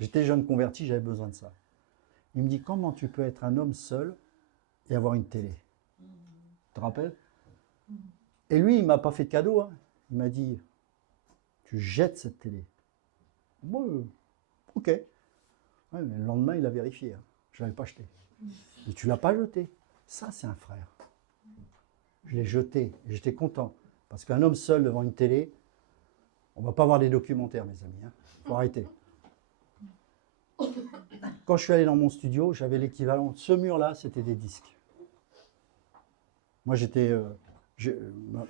J'étais jeune converti, j'avais besoin de ça. Il me dit, comment tu peux être un homme seul et avoir une télé? Tu te rappelles? Et lui, il ne m'a pas fait de cadeau. Hein. Il m'a dit, tu jettes cette télé. Moi, ok. Ouais, mais le lendemain, il a vérifié. Hein. Je ne l'avais pas jeté. Et tu ne l'as pas jeté. Ça, c'est un frère. Je l'ai jeté et j'étais content. Parce qu'un homme seul devant une télé, on ne va pas voir des documentaires, mes amis. Il faut arrêter. Quand je suis allé dans mon studio, j'avais l'équivalent. Ce mur-là, c'était des disques. Moi, j'étais...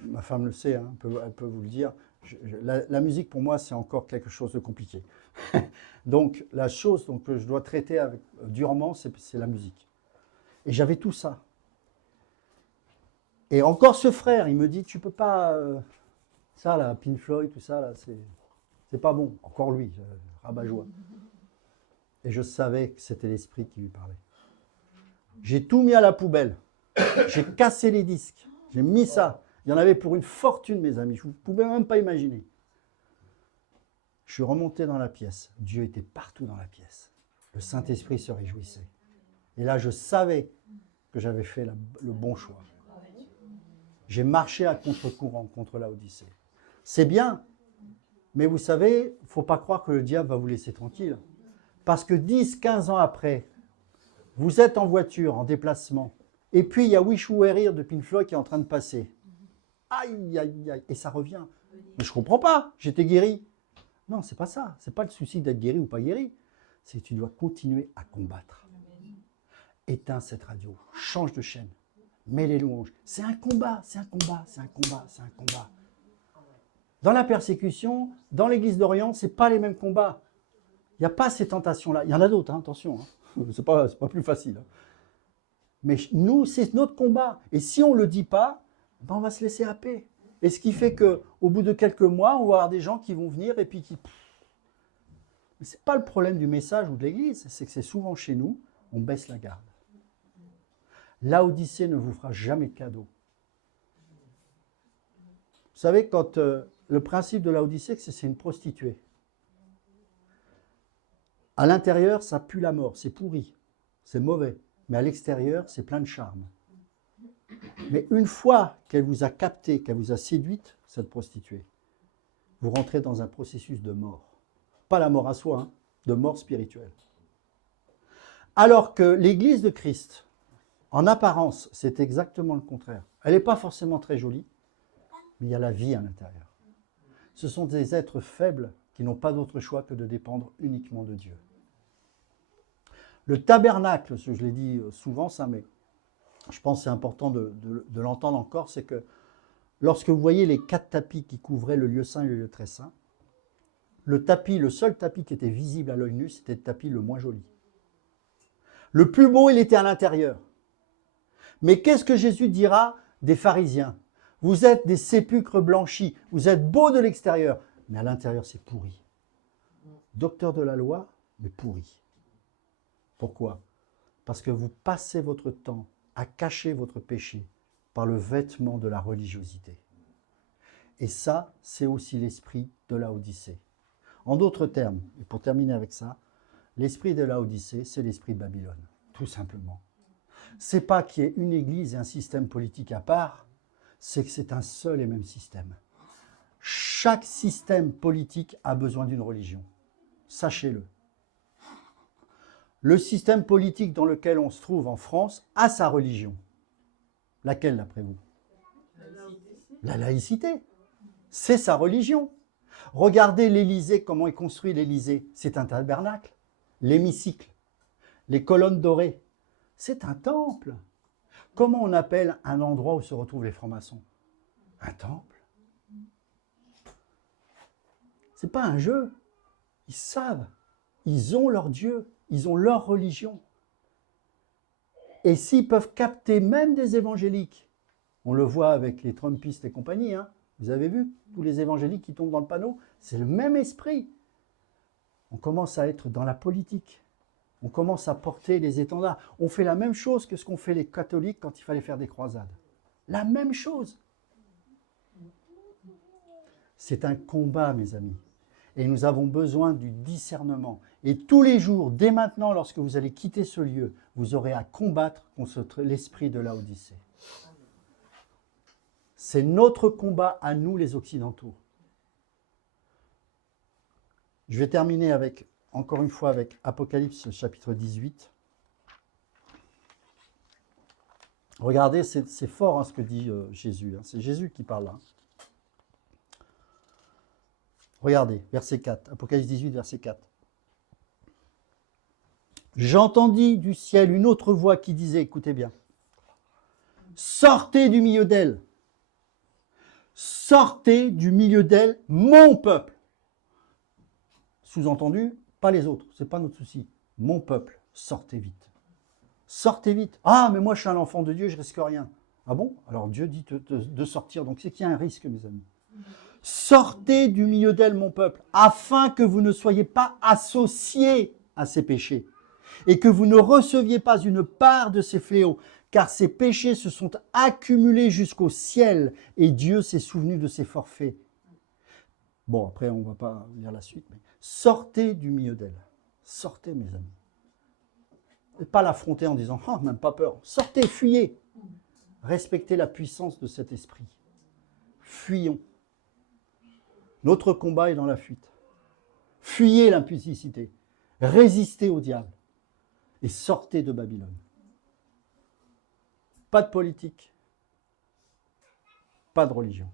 ma femme le sait, hein, elle peut vous le dire. La musique, pour moi, c'est encore quelque chose de compliqué. Donc, la chose que je dois traiter durement, c'est la musique. Et j'avais tout ça. Et encore ce frère, il me dit, tu peux pas... ça, là, Pink Floyd, tout ça, là, c'est pas bon. Encore lui, rabat-joie. Et je savais que c'était l'esprit qui lui parlait. J'ai tout mis à la poubelle. J'ai cassé les disques. J'ai mis ça. Il y en avait pour une fortune, mes amis. Je ne pouvais même pas imaginer. Je suis remonté dans la pièce. Dieu était partout dans la pièce. Le Saint-Esprit se réjouissait. Et là, je savais que j'avais fait le bon choix. J'ai marché à contre-courant contre Laodicée. C'est bien, mais vous savez, il ne faut pas croire que le diable va vous laisser tranquille. Parce que 10, 15 ans après, vous êtes en voiture, en déplacement, et puis il y a Wish You Were Here de Pink Floyd qui est en train de passer. Aïe, aïe, aïe, et ça revient. Mais je ne comprends pas, j'étais guéri. Non, c'est pas ça. C'est pas le souci d'être guéri ou pas guéri. C'est que tu dois continuer à combattre. Éteins cette radio, change de chaîne, mets les louanges. C'est un combat, c'est un combat, c'est un combat, c'est un combat. Dans la persécution, dans l'église d'Orient, ce n'est pas les mêmes combats. Il n'y a pas ces tentations-là. Il y en a d'autres, hein, attention. Hein. Ce n'est pas plus facile. Hein. Mais nous, c'est notre combat. Et si on ne le dit pas, ben on va se laisser happer. Et ce qui fait qu'au bout de quelques mois, on va avoir des gens qui vont venir et puis qui... Mais ce n'est pas le problème du message ou de l'église, c'est que c'est souvent chez nous, on baisse la garde. Laodicée ne vous fera jamais de cadeau. Vous savez, quand le principe de Laodicée, c'est une prostituée. À l'intérieur, ça pue la mort, c'est pourri, c'est mauvais. Mais à l'extérieur, c'est plein de charme. Mais une fois qu'elle vous a capté, qu'elle vous a séduite, cette prostituée, vous rentrez dans un processus de mort. Pas la mort à soi, hein, de mort spirituelle. Alors que l'Église de Christ, en apparence, c'est exactement le contraire. Elle n'est pas forcément très jolie, mais il y a la vie à l'intérieur. Ce sont des êtres faibles qui n'ont pas d'autre choix que de dépendre uniquement de Dieu. Le tabernacle, je l'ai dit souvent ça, mais je pense que c'est important de l'entendre encore, c'est que lorsque vous voyez les 4 tapis qui couvraient le lieu saint et le lieu très saint, le seul tapis qui était visible à l'œil nu, c'était le tapis le moins joli. Le plus beau, il était à l'intérieur. Mais qu'est-ce que Jésus dira des pharisiens? Vous êtes des sépulcres blanchis, vous êtes beaux de l'extérieur, mais à l'intérieur, c'est pourri. Docteur de la loi, mais pourri. Pourquoi? Parce que vous passez votre temps à cacher votre péché par le vêtement de la religiosité. Et ça, c'est aussi l'esprit de Laodicée. En d'autres termes, et pour terminer avec ça, l'esprit de Laodicée, c'est l'esprit de Babylone, tout simplement. C'est pas qu'il y ait une église et un système politique à part, c'est que c'est un seul et même système. Chaque système politique a besoin d'une religion. Sachez-le. Le système politique dans lequel on se trouve en France a sa religion. Laquelle, d'après vous? La laïcité. C'est sa religion. Regardez l'Élysée, comment est construit l'Élysée. C'est un tabernacle. L'hémicycle, les colonnes dorées, c'est un temple. Comment on appelle un endroit où se retrouvent les francs-maçons? Un temple. Ce n'est pas un jeu. Ils savent. Ils ont leur Dieu. Ils ont leur religion. Et s'ils peuvent capter même des évangéliques, on le voit avec les Trumpistes et compagnie, hein, vous avez vu tous les évangéliques qui tombent dans le panneau, c'est le même esprit. On commence à être dans la politique. On commence à porter les étendards. On fait la même chose que ce qu'ont fait les catholiques quand il fallait faire des croisades. La même chose. C'est un combat, mes amis. Et nous avons besoin du discernement. Et tous les jours, dès maintenant, lorsque vous allez quitter ce lieu, vous aurez à combattre contre l'esprit de Laodicée. C'est notre combat à nous, les Occidentaux. Je vais terminer avec, encore une fois, avec Apocalypse chapitre 18. Regardez, c'est fort hein, ce que dit Jésus. Hein. C'est Jésus qui parle là. Regardez, verset 4, Apocalypse 18, verset 4. J'entendis du ciel une autre voix qui disait, écoutez bien, sortez du milieu d'elle. Sortez du milieu d'elle, mon peuple. Sous-entendu, pas les autres, ce n'est pas notre souci. Mon peuple, sortez vite. Sortez vite. Ah, mais moi je suis un enfant de Dieu, je risque rien. Ah bon? Alors Dieu dit de sortir, donc c'est qu'il y a un risque, mes amis. Sortez du milieu d'elle, mon peuple, afin que vous ne soyez pas associés à ces péchés et que vous ne receviez pas une part de ces fléaux, car ces péchés se sont accumulés jusqu'au ciel et Dieu s'est souvenu de ses forfaits. Bon, après, on ne va pas lire la suite, mais sortez du milieu d'elle. Sortez, mes amis. Et pas l'affronter en disant « Ah, même pas peur ». Sortez, fuyez. Respectez la puissance de cet esprit. Fuyons. Notre combat est dans la fuite. Fuyez l'impudicité. Résistez au diable. Et sortez de Babylone. Pas de politique. Pas de religion.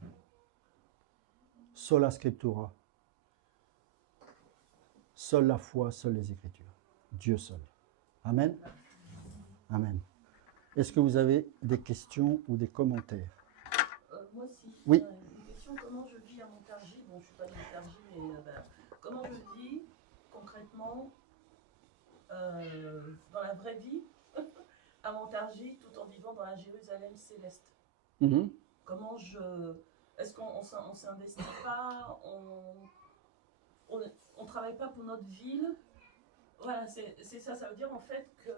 Sola scriptura. Seule la foi, seules les Écritures. Dieu seul. Amen. Amen. Est-ce que vous avez des questions ou des commentaires? Moi aussi. Oui. Une question, comment je vis à Montargis? Bon, je ne suis pas de Montargis, mais comment je vis concrètement dans la vraie vie à Montargis tout en vivant dans la Jérusalem céleste? Comment je... Est-ce qu'on ne s'investit pas? On ne travaille pas pour notre ville? Voilà, c'est ça. Ça veut dire en fait que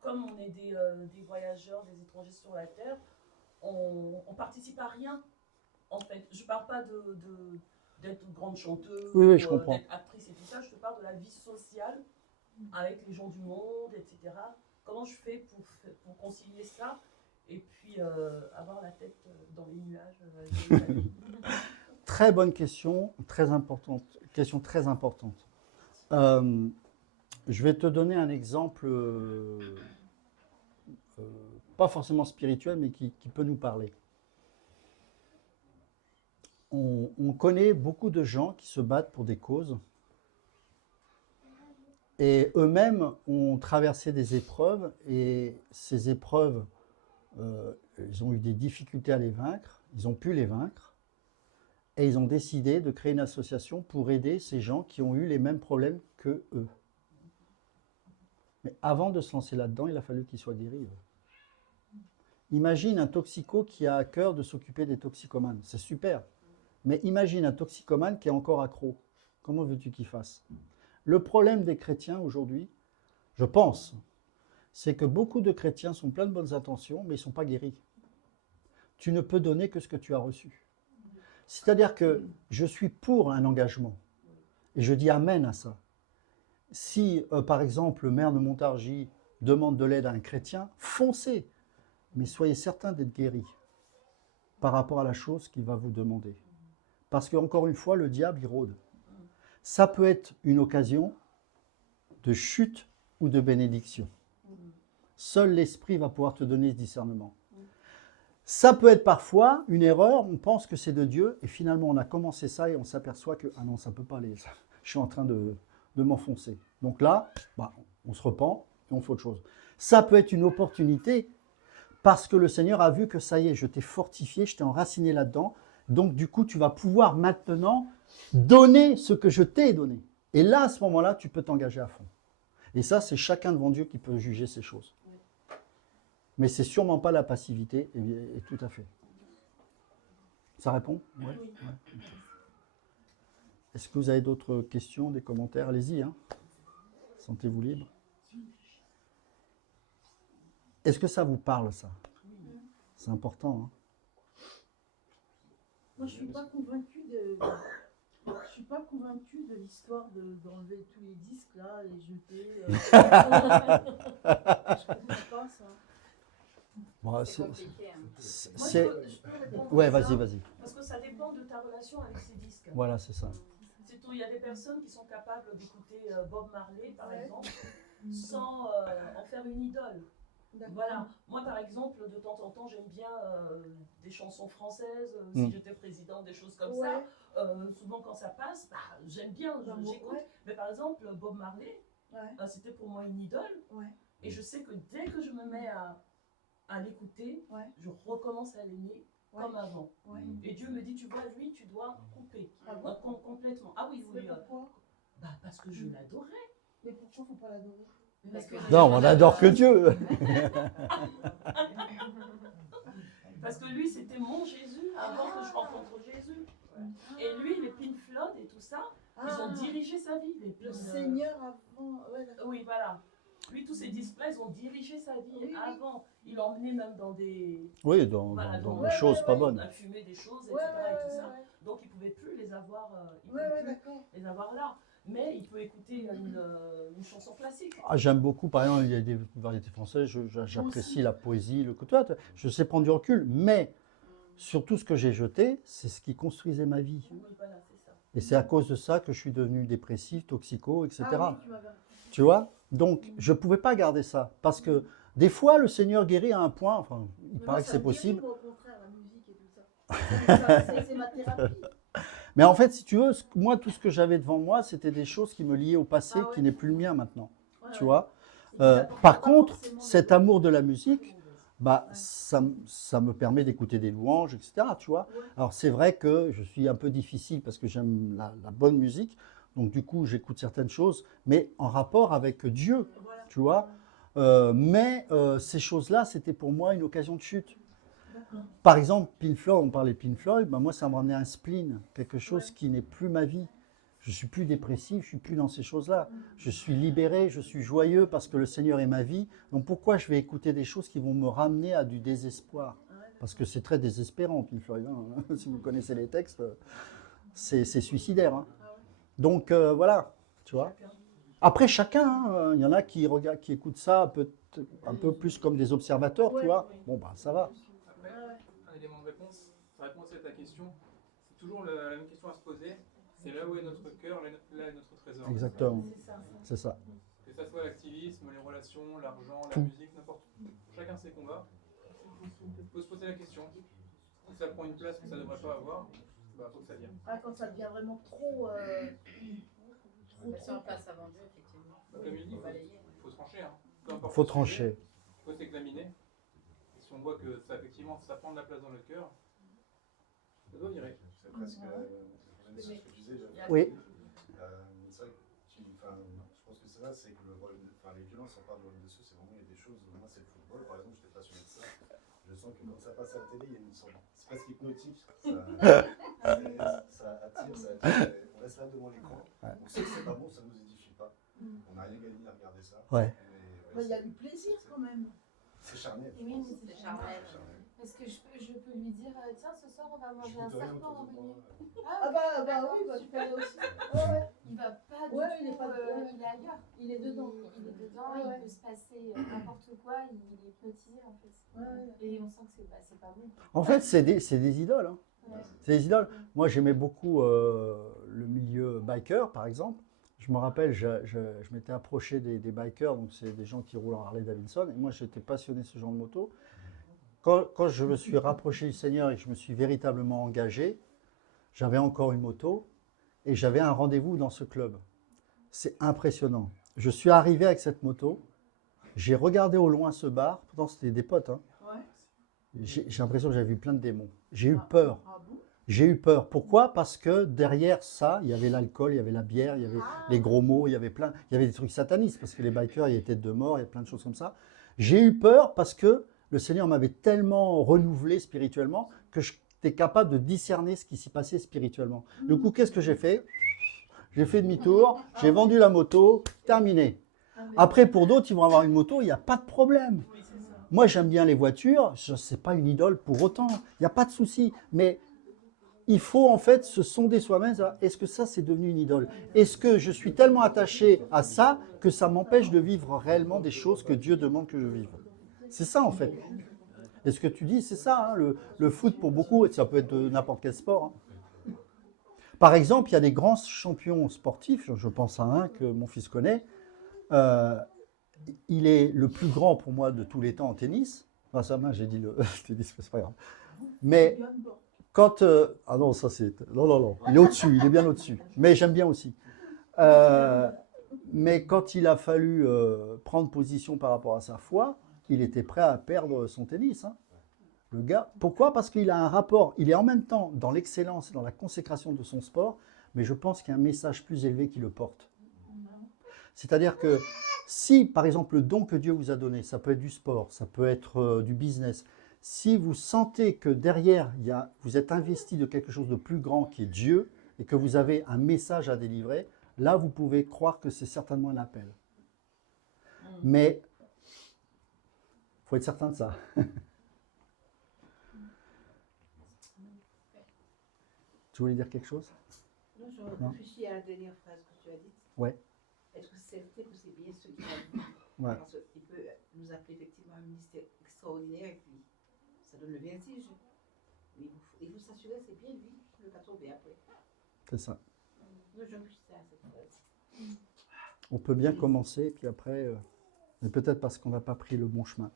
comme on est des voyageurs, des étrangers sur la terre, on participe à rien. En fait, je ne parle pas d'être grande chanteuse, Oui, je comprends. d'être actrice et tout ça. Je te parle de la vie sociale avec les gens du monde, etc. Comment je fais pour concilier ça et puis avoir la tête dans les nuages Très bonne question, très importante. Question très importante. Je vais te donner un exemple, pas forcément spirituel, mais qui peut nous parler. On connaît beaucoup de gens qui se battent pour des causes et eux-mêmes ont traversé des épreuves et ces épreuves, ils ont eu des difficultés à les vaincre, ils ont pu les vaincre et ils ont décidé de créer une association pour aider ces gens qui ont eu les mêmes problèmes que eux. Mais avant de se lancer là-dedans, il a fallu qu'ils soient guéris. Imagine un toxico qui a à cœur de s'occuper des toxicomanes, c'est super. Mais imagine un toxicomane qui est encore accro. Comment veux-tu qu'il fasse? Le problème des chrétiens aujourd'hui, je pense, c'est que beaucoup de chrétiens sont pleins de bonnes intentions, mais ils ne sont pas guéris. Tu ne peux donner que ce que tu as reçu. C'est-à-dire que je suis pour un engagement. Et je dis amen à ça. Si, par exemple, le maire de Montargis demande de l'aide à un chrétien, foncez. Mais soyez certain d'être guéri par rapport à la chose qu'il va vous demander. Parce qu'encore une fois, le diable, il rôde. Ça peut être une occasion de chute ou de bénédiction. Seul l'Esprit va pouvoir te donner ce discernement. Ça peut être parfois une erreur, on pense que c'est de Dieu, et finalement on a commencé ça et on s'aperçoit que, ah non, ça ne peut pas aller, je suis en train de m'enfoncer. Donc là, bah, on se repent et on fait autre chose. Ça peut être une opportunité parce que le Seigneur a vu que ça y est, je t'ai fortifié, je t'ai enraciné là-dedans, donc du coup tu vas pouvoir maintenant donner ce que je t'ai donné. Et là, à ce moment-là, tu peux t'engager à fond. Et ça, c'est chacun devant Dieu qui peut juger ces choses. Mais c'est sûrement pas la passivité, et tout à fait. Ça répond? Ouais. Ouais. Est-ce que vous avez d'autres questions, des commentaires? Allez-y, hein. Sentez-vous libre. Est-ce que ça vous parle, ça? C'est important, hein. Moi, je suis pas convaincue de l'histoire d'enlever tous les disques là et jeter. Je comprends pas ça. Bon, C'est compliqué. Hein. Moi, c'est... je peux répondre Ouais, à ça, vas-y. Parce que ça dépend de ta relation avec ces disques. Voilà, c'est ça. C'est tout. Il y a des personnes qui sont capables d'écouter Bob Marley, par exemple, sans en faire une idole. Voilà. Moi, par exemple, de temps en temps, j'aime bien des chansons françaises, si j'étais président, des choses comme ça. Souvent, quand ça passe, bah, j'aime bien, j'écoute. Mais par exemple, Bob Marley, c'était pour moi une idole. Et je sais que dès que je me mets à l'écouter, je recommence à l'aimer comme avant. Et Dieu me dit, tu vois, lui, tu dois couper complètement. Ah oui, oui. Pourquoi? Bah, parce que je l'adorais. Mais pourquoi faut pas l'adorer? Non, on n'adore que Dieu. Parce que lui, c'était mon Jésus avant que je rencontre Jésus. Et lui, les Pink Floyd et tout ça, ils ont dirigé sa vie. Le Seigneur avant. Oui, voilà. Lui, tous ces disques-là, ils ont dirigé sa vie avant. Il l'emmenait même dans des... Oui, dans des choses pas bonnes. À fumer des choses, etc. et tout ça. Donc, il ne pouvait plus les avoir, les avoir là. Mais il peut écouter une chanson classique. Ah, j'aime beaucoup, par exemple, il y a des variétés françaises, j'apprécie la poésie, le côté. Je sais prendre du recul, mais surtout ce que j'ai jeté, c'est ce qui construisait ma vie. Oui, voilà, c'est ça. Et c'est à cause de ça que je suis devenu dépressif, toxico, etc. Ah, oui, tu vois? Donc, je ne pouvais pas garder ça. Parce que des fois, le Seigneur guérit à un point, enfin, il paraît que c'est possible. Au contraire, la musique et tout ça. C'est ma thérapie. Mais en fait, si tu veux, moi, tout ce que j'avais devant moi, c'était des choses qui me liaient au passé, qui n'est plus le mien maintenant. Tu vois? Par contre, cet amour de la musique, bah, ça me permet d'écouter des louanges, etc. Tu vois? Alors, c'est vrai que je suis un peu difficile parce que j'aime la bonne musique. Donc, du coup, j'écoute certaines choses, mais en rapport avec Dieu, tu vois? Mais ces choses-là, c'était pour moi une occasion de chute. Par exemple, Pink Floyd, on parlait de Pink Floyd, ben moi ça me ramenait un spleen, quelque chose qui n'est plus ma vie. Je suis plus dépressif, je suis plus dans ces choses-là. Je suis libéré, je suis joyeux parce que le Seigneur est ma vie. Donc pourquoi je vais écouter des choses qui vont me ramener à du désespoir? Parce que c'est très désespérant, Pink Floyd. Hein. Si vous connaissez les textes, c'est suicidaire. Hein. Donc voilà, tu vois. Après chacun, hein, il y en a qui écoutent ça un peu plus comme des observateurs, tu vois. Bon bah ça va. Un élément de réponse, pour répondre à ta question, c'est toujours la même question à se poser. C'est là où est notre cœur, là est notre trésor. Exactement. C'est ça. Que ça soit l'activisme, les relations, l'argent, la musique, n'importe où. Chacun ses combats. Il faut se poser la question. Si ça prend une place que ça ne devrait pas avoir, bah faut que ça vienne. Ah, quand ça devient vraiment trop. Sur place avant Dieu, effectivement. Comme il dit, il faut trancher. Hein. Il faut trancher. Il faut s'examiner. Et si on voit que ça, effectivement, ça prend de la place dans notre cœur, ça doit virer. C'est presque ce que tu disais. Oui. C'est vrai que je pense que c'est là, c'est que les violences, on parle de dessus, c'est vraiment, il y a des choses. Moi, c'est le football, par exemple, j'étais passionné de ça. Je sens que quand ça passe à la télé, il y a une sorte. C'est presque hypnotique. Ça attire. On reste là devant l'écran. On sait que c'est pas bon, ça nous édifie pas. On n'a rien gagné à regarder ça. Ouais. Il y a du plaisir quand même. C'est charnel. Oui, c'est charnel. Est-ce que je peux lui dire, tiens, ce soir on va manger un serpent revenu? Tu peux aller aussi. Il va pas du il est tout, pas il est ailleurs. Il est dedans. Il est dedans, il peut se passer n'importe quoi, il est hypnotisé en fait. Et on sent que c'est pas bon. En fait, c'est des idoles. Hein. Ouais. C'est des idoles. Moi, j'aimais beaucoup le milieu biker, par exemple. Je me rappelle, je m'étais approché des bikers, donc c'est des gens qui roulent en Harley Davidson, et moi, j'étais passionné de ce genre de moto. quand je me suis rapproché du Seigneur et que je me suis véritablement engagé, j'avais encore une moto et j'avais un rendez-vous dans ce club. C'est impressionnant. Je suis arrivé avec cette moto, j'ai regardé au loin ce bar, pourtant c'était des potes, hein. J'ai l'impression que j'avais vu plein de démons. J'ai eu peur. J'ai eu peur. Pourquoi? Parce que derrière ça, il y avait l'alcool, il y avait la bière, il y avait les gros mots, il y avait des trucs satanistes, parce que les bikers, il y a des têtes de mort, il y a plein de choses comme ça. J'ai eu peur parce que le Seigneur m'avait tellement renouvelé spirituellement que j'étais capable de discerner ce qui s'y passait spirituellement. Du coup, qu'est-ce que j'ai fait? J'ai fait demi-tour, j'ai vendu la moto, terminé. Après, pour d'autres, ils vont avoir une moto, il n'y a pas de problème. Moi, j'aime bien les voitures, ce n'est pas une idole pour autant, il n'y a pas de souci. Mais il faut en fait se sonder soi-même, est-ce que ça, c'est devenu une idole? Est-ce que je suis tellement attaché à ça que ça m'empêche de vivre réellement des choses que Dieu demande que je vive? C'est ça en fait. Et ce que tu dis, c'est ça, hein, le foot pour beaucoup, ça peut être de n'importe quel sport. Hein. Par exemple, il y a des grands champions sportifs, je pense à un que mon fils connaît, il est le plus grand pour moi de tous les temps en tennis. Enfin, sa main, j'ai dit le tennis, c'est pas grave. Mais quand... ah non, ça c'est... Non. Il est au-dessus, il est bien au-dessus. Mais j'aime bien aussi. Mais quand il a fallu prendre position par rapport à sa foi, il était prêt à perdre son tennis. Hein. Le gars, pourquoi? Parce qu'il a un rapport, il est en même temps dans l'excellence et dans la consécration de son sport, mais je pense qu'il y a un message plus élevé qui le porte. C'est-à-dire que si, par exemple, le don que Dieu vous a donné, ça peut être du sport, ça peut être du business, si vous sentez que derrière, vous êtes investi de quelque chose de plus grand qui est Dieu, et que vous avez un message à délivrer, là, vous pouvez croire que c'est certainement un appel. Mais il faut être certain de ça. Tu voulais dire quelque chose? Non, je réfléchis à la dernière phrase que tu as dite. Ouais. Est-ce que c'est vrai que c'est bien ce qu'il a dit? Ouais. Parce qu'il peut nous appeler effectivement un ministère extraordinaire et puis ça donne le vertige. Mais il faut s'assurer que c'est bien lui le va tomber après. C'est ça. Non, je réfléchis à cette phrase. On peut bien commencer, puis après, mais peut-être parce qu'on n'a pas pris le bon chemin.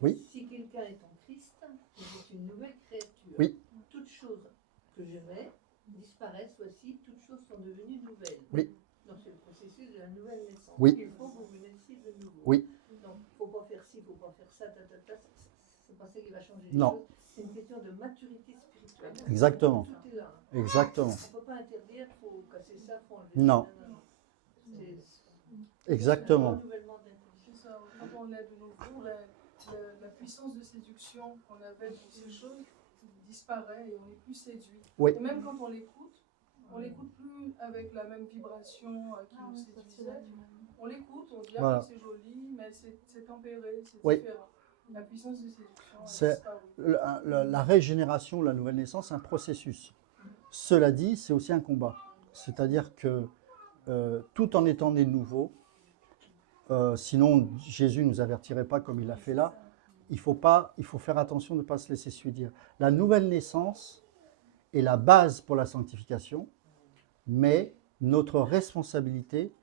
Oui. Si quelqu'un est en Christ, il est une nouvelle créature. Oui. Toutes choses que je vais disparaissent, voici, toutes choses sont devenues nouvelles. Oui. Donc c'est le processus de la nouvelle naissance. Oui. Il faut que vous naissiez de nouveau. Oui. Donc il ne faut pas faire ci, il ne faut pas faire ça, c'est pas ça qui va changer les Non. choses. C'est une question de maturité spirituelle. Exactement. Tout est là. Exactement. On ne peut pas interdire, il faut casser ça, il faut enlever Non. ça. Exactement. C'est un renouvellement d'intelligence. C'est ça. Quand on est de nouveau, la puissance de séduction qu'on avait pour ces choses disparaît et on n'est plus séduit. Oui. Et même quand on l'écoute plus avec la même vibration qui nous séduisait. On l'écoute, on dit Voilà. c'est joli, mais c'est tempéré, c'est Oui. différent. La puissance de séduction a C'est disparu. la régénération, la nouvelle naissance, c'est un processus. Cela dit, c'est aussi un combat. C'est-à-dire que tout en étant né de nouveau, sinon Jésus ne nous avertirait pas comme il l'a fait là, il faut faire attention de ne pas se laisser séduire. La nouvelle naissance est la base pour la sanctification, mais notre responsabilité,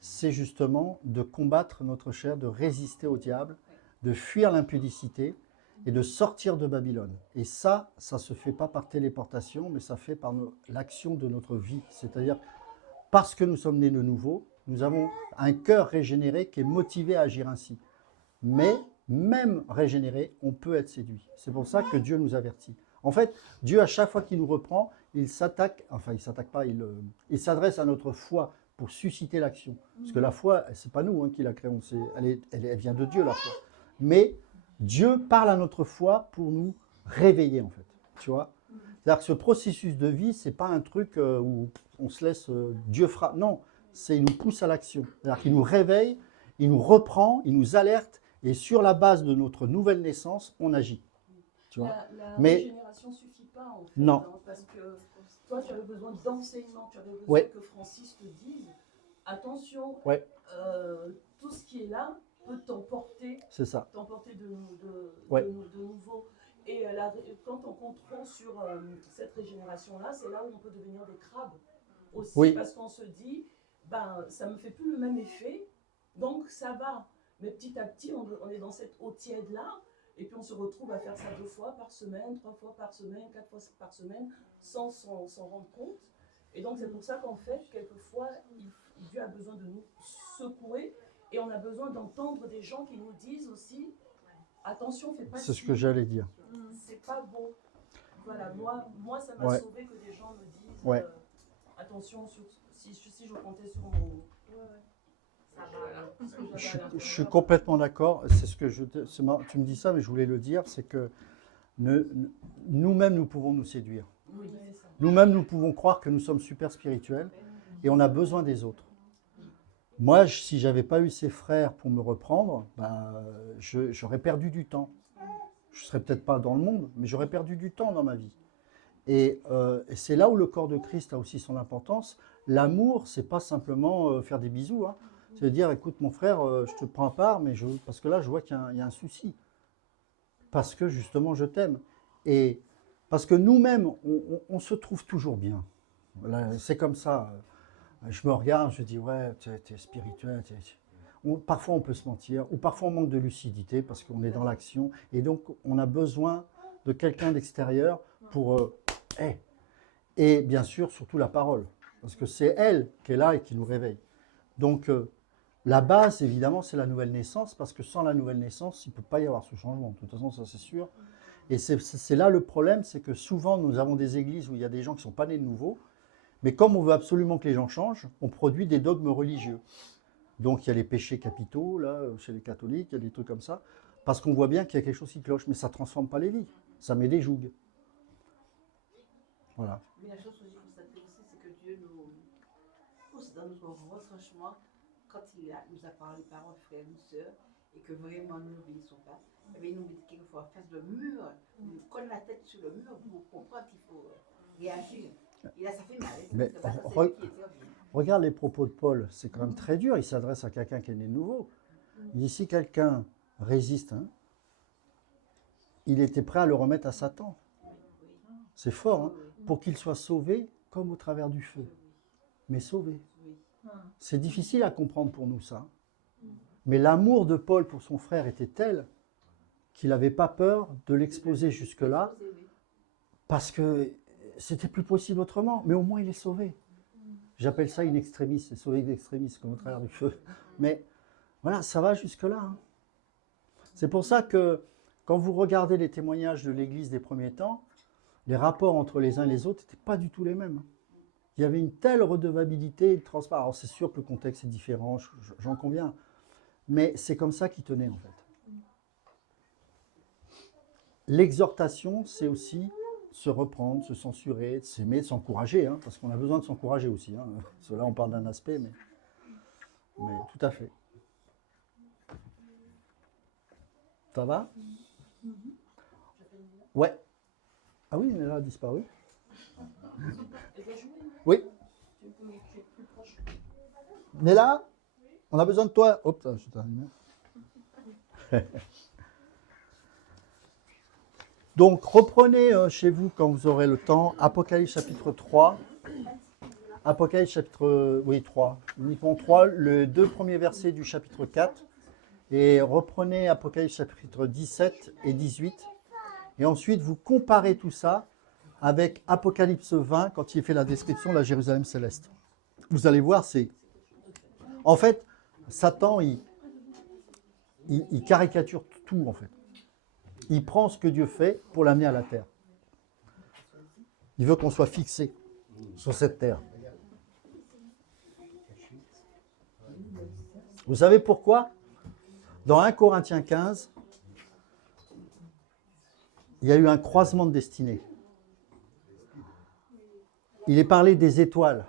c'est justement de combattre notre chair, de résister au diable, de fuir l'impudicité et de sortir de Babylone. Et ça ne se fait pas par téléportation, mais ça fait par l'action de notre vie. C'est-à-dire, parce que nous sommes nés de nouveau, nous avons un cœur régénéré qui est motivé à agir ainsi. Mais même régénéré, on peut être séduit. C'est pour ça que Dieu nous avertit. En fait, Dieu, à chaque fois qu'il nous reprend, il s'attaque, enfin il s'attaque pas, il s'adresse à notre foi pour susciter l'action. Parce que la foi, c'est pas nous qui la créons, elle vient de Dieu, la foi. Mais Dieu parle à notre foi pour nous réveiller, en fait. Tu vois? C'est-à-dire que ce processus de vie, c'est pas un truc où on se laisse, Dieu frappe. Non, il nous pousse à l'action. C'est-à-dire qu'il nous réveille, il nous reprend, il nous alerte, et sur la base de notre nouvelle naissance, on agit. Tu vois? La Mais régénération ne suffit pas en fait. non. Hein, parce que toi, tu avais besoin d'enseignement, tu avais besoin Ouais. que Francis te dise attention, Ouais. tout ce qui est là peut t'emporter C'est ça. Ouais. de nouveau. Et quand on contrôle sur cette régénération-là, c'est là où on peut devenir des crabes aussi. Oui. Parce qu'on se dit, ben, ça ne me fait plus le même effet, donc ça va. Mais petit à petit, on est dans cette eau tiède-là, et puis on se retrouve à faire ça 2 fois par semaine, 3 fois par semaine, 4 fois par semaine, sans s'en rendre compte. Et donc c'est pour ça qu'en fait, quelquefois, Dieu a besoin de nous secouer, et on a besoin d'entendre des gens qui nous disent aussi, attention, fais pas C'est ce ci, que j'allais dire. c'est pas bon. Voilà, moi ça m'a sauvé que des gens me disent, Ouais. attention, si je comptais sur mon... Je suis complètement d'accord. C'est ce que tu me dis ça, mais je voulais le dire, c'est que nous-mêmes, nous pouvons nous séduire. Oui, c'est ça. Nous-mêmes, nous pouvons croire que nous sommes super spirituels et on a besoin des autres. Moi, si j'avais pas eu ces frères pour me reprendre, j'aurais perdu du temps. Je serais peut-être pas dans le monde, mais j'aurais perdu du temps dans ma vie. Et c'est là où le corps de Christ a aussi son importance. L'amour, c'est pas simplement faire des bisous. Hein. C'est dire, écoute mon frère, je te prends à part, mais parce que là, je vois qu'il y a un souci. Parce que justement, je t'aime. Et parce que nous-mêmes, on se trouve toujours bien. Voilà, c'est comme ça. Je me regarde, je dis, ouais, t'es spirituel. Parfois, on peut se mentir, ou parfois, on manque de lucidité parce qu'on est dans l'action. Et donc, on a besoin de quelqu'un d'extérieur pour... Et bien sûr, surtout la parole. Parce que c'est elle qui est là et qui nous réveille. Donc, la base, évidemment, c'est la nouvelle naissance, parce que sans la nouvelle naissance, il ne peut pas y avoir ce changement. De toute façon, ça, c'est sûr. Et c'est là le problème, c'est que souvent, nous avons des églises où il y a des gens qui ne sont pas nés de nouveau, mais comme on veut absolument que les gens changent, on produit des dogmes religieux. Donc, il y a les péchés capitaux, là, chez les catholiques, il y a des trucs comme ça, parce qu'on voit bien qu'il y a quelque chose qui cloche, mais ça ne transforme pas les vies. Ça met des jougs. Voilà. Mais la chose que j'ai constatée aussi, c'est que Dieu nous pousse dans notre retranchement quand il nous a parlé par un frère, une sœur, et que vraiment nous n'obéissons pas. Eh bien, il nous met quelquefois face de mur, nous colle la tête sur le mur pour comprendre qu'il faut réagir. Et là, ça fait mal. Mais regarde les propos de Paul, c'est quand même très dur. Il s'adresse à quelqu'un qui est né de nouveau. Il dit, si quelqu'un résiste, hein, il était prêt à le remettre à Satan. C'est fort, hein, pour qu'il soit sauvé comme au travers du feu. Mais sauvé. C'est difficile à comprendre pour nous, ça. Mais l'amour de Paul pour son frère était tel qu'il n'avait pas peur de l'exposer jusque-là, parce que c'était plus possible autrement. Mais au moins, il est sauvé. J'appelle ça une extrémiste, c'est sauvé d'extrémiste, comme au travers du feu. Mais voilà, ça va jusque-là. Hein. C'est pour ça que quand vous regardez les témoignages de l'Église des premiers temps, les rapports entre les uns et les autres n'étaient pas du tout les mêmes. Il y avait une telle redevabilité et transparence. Alors c'est sûr que le contexte est différent, j'en conviens. Mais c'est comme ça qu'ils tenaient en fait. L'exhortation, c'est aussi se reprendre, se censurer, de s'aimer, de s'encourager, hein, parce qu'on a besoin de s'encourager aussi. Hein. Là, on parle d'un aspect, mais tout à fait. Ça va? Ouais. Ah oui, elle a disparu. Oui. Néla, on a besoin de toi. Hop, je t'arrive. Donc, reprenez chez vous, quand vous aurez le temps, Apocalypse chapitre 3. Apocalypse chapitre 3. Uniquement 3, les 2 premiers versets du chapitre 4. Et reprenez Apocalypse chapitre 17 et 18. Et ensuite, vous comparez tout ça avec Apocalypse 20, quand il fait la description de la Jérusalem céleste. Vous allez voir, c'est... En fait, Satan, il caricature tout, en fait. Il prend ce que Dieu fait pour l'amener à la terre. Il veut qu'on soit fixé sur cette terre. Vous savez pourquoi? Dans 1 Corinthiens 15, il y a eu un croisement de destinée. Il est parlé des étoiles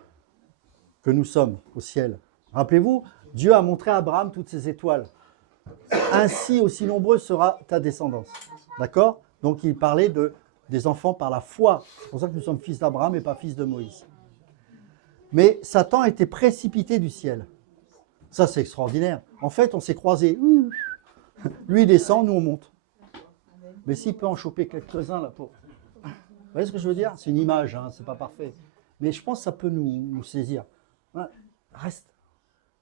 que nous sommes au ciel. Rappelez-vous, Dieu a montré à Abraham toutes ces étoiles. Ainsi, aussi nombreuse sera ta descendance. D'accord? Donc, il parlait des enfants par la foi. C'est pour ça que nous sommes fils d'Abraham et pas fils de Moïse. Mais Satan a été précipité du ciel. Ça, c'est extraordinaire. En fait, on s'est croisés. Lui, il descend, nous, on monte. Mais s'il peut en choper quelques-uns, là, pour... Vous voyez ce que je veux dire? C'est une image, hein, c'est pas parfait. Mais je pense que ça peut nous saisir. Reste.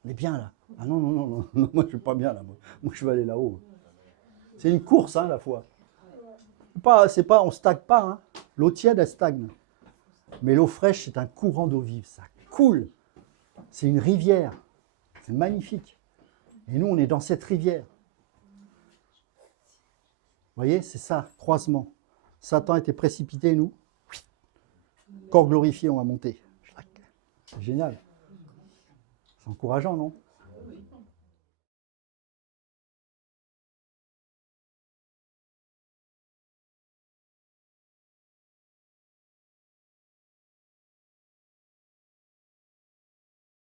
On est bien là. Ah non, non, non, non, non, moi je suis pas bien là. Moi je veux aller là-haut. C'est une course, hein, la foi. On stagne pas. Hein. L'eau tiède, elle stagne. Mais l'eau fraîche, c'est un courant d'eau vive. Ça coule. C'est une rivière. C'est magnifique. Et nous, on est dans cette rivière. Vous voyez, c'est ça, croisement. Satan était précipité, nous. Corps glorifié, on va monter. C'est génial. C'est encourageant, non?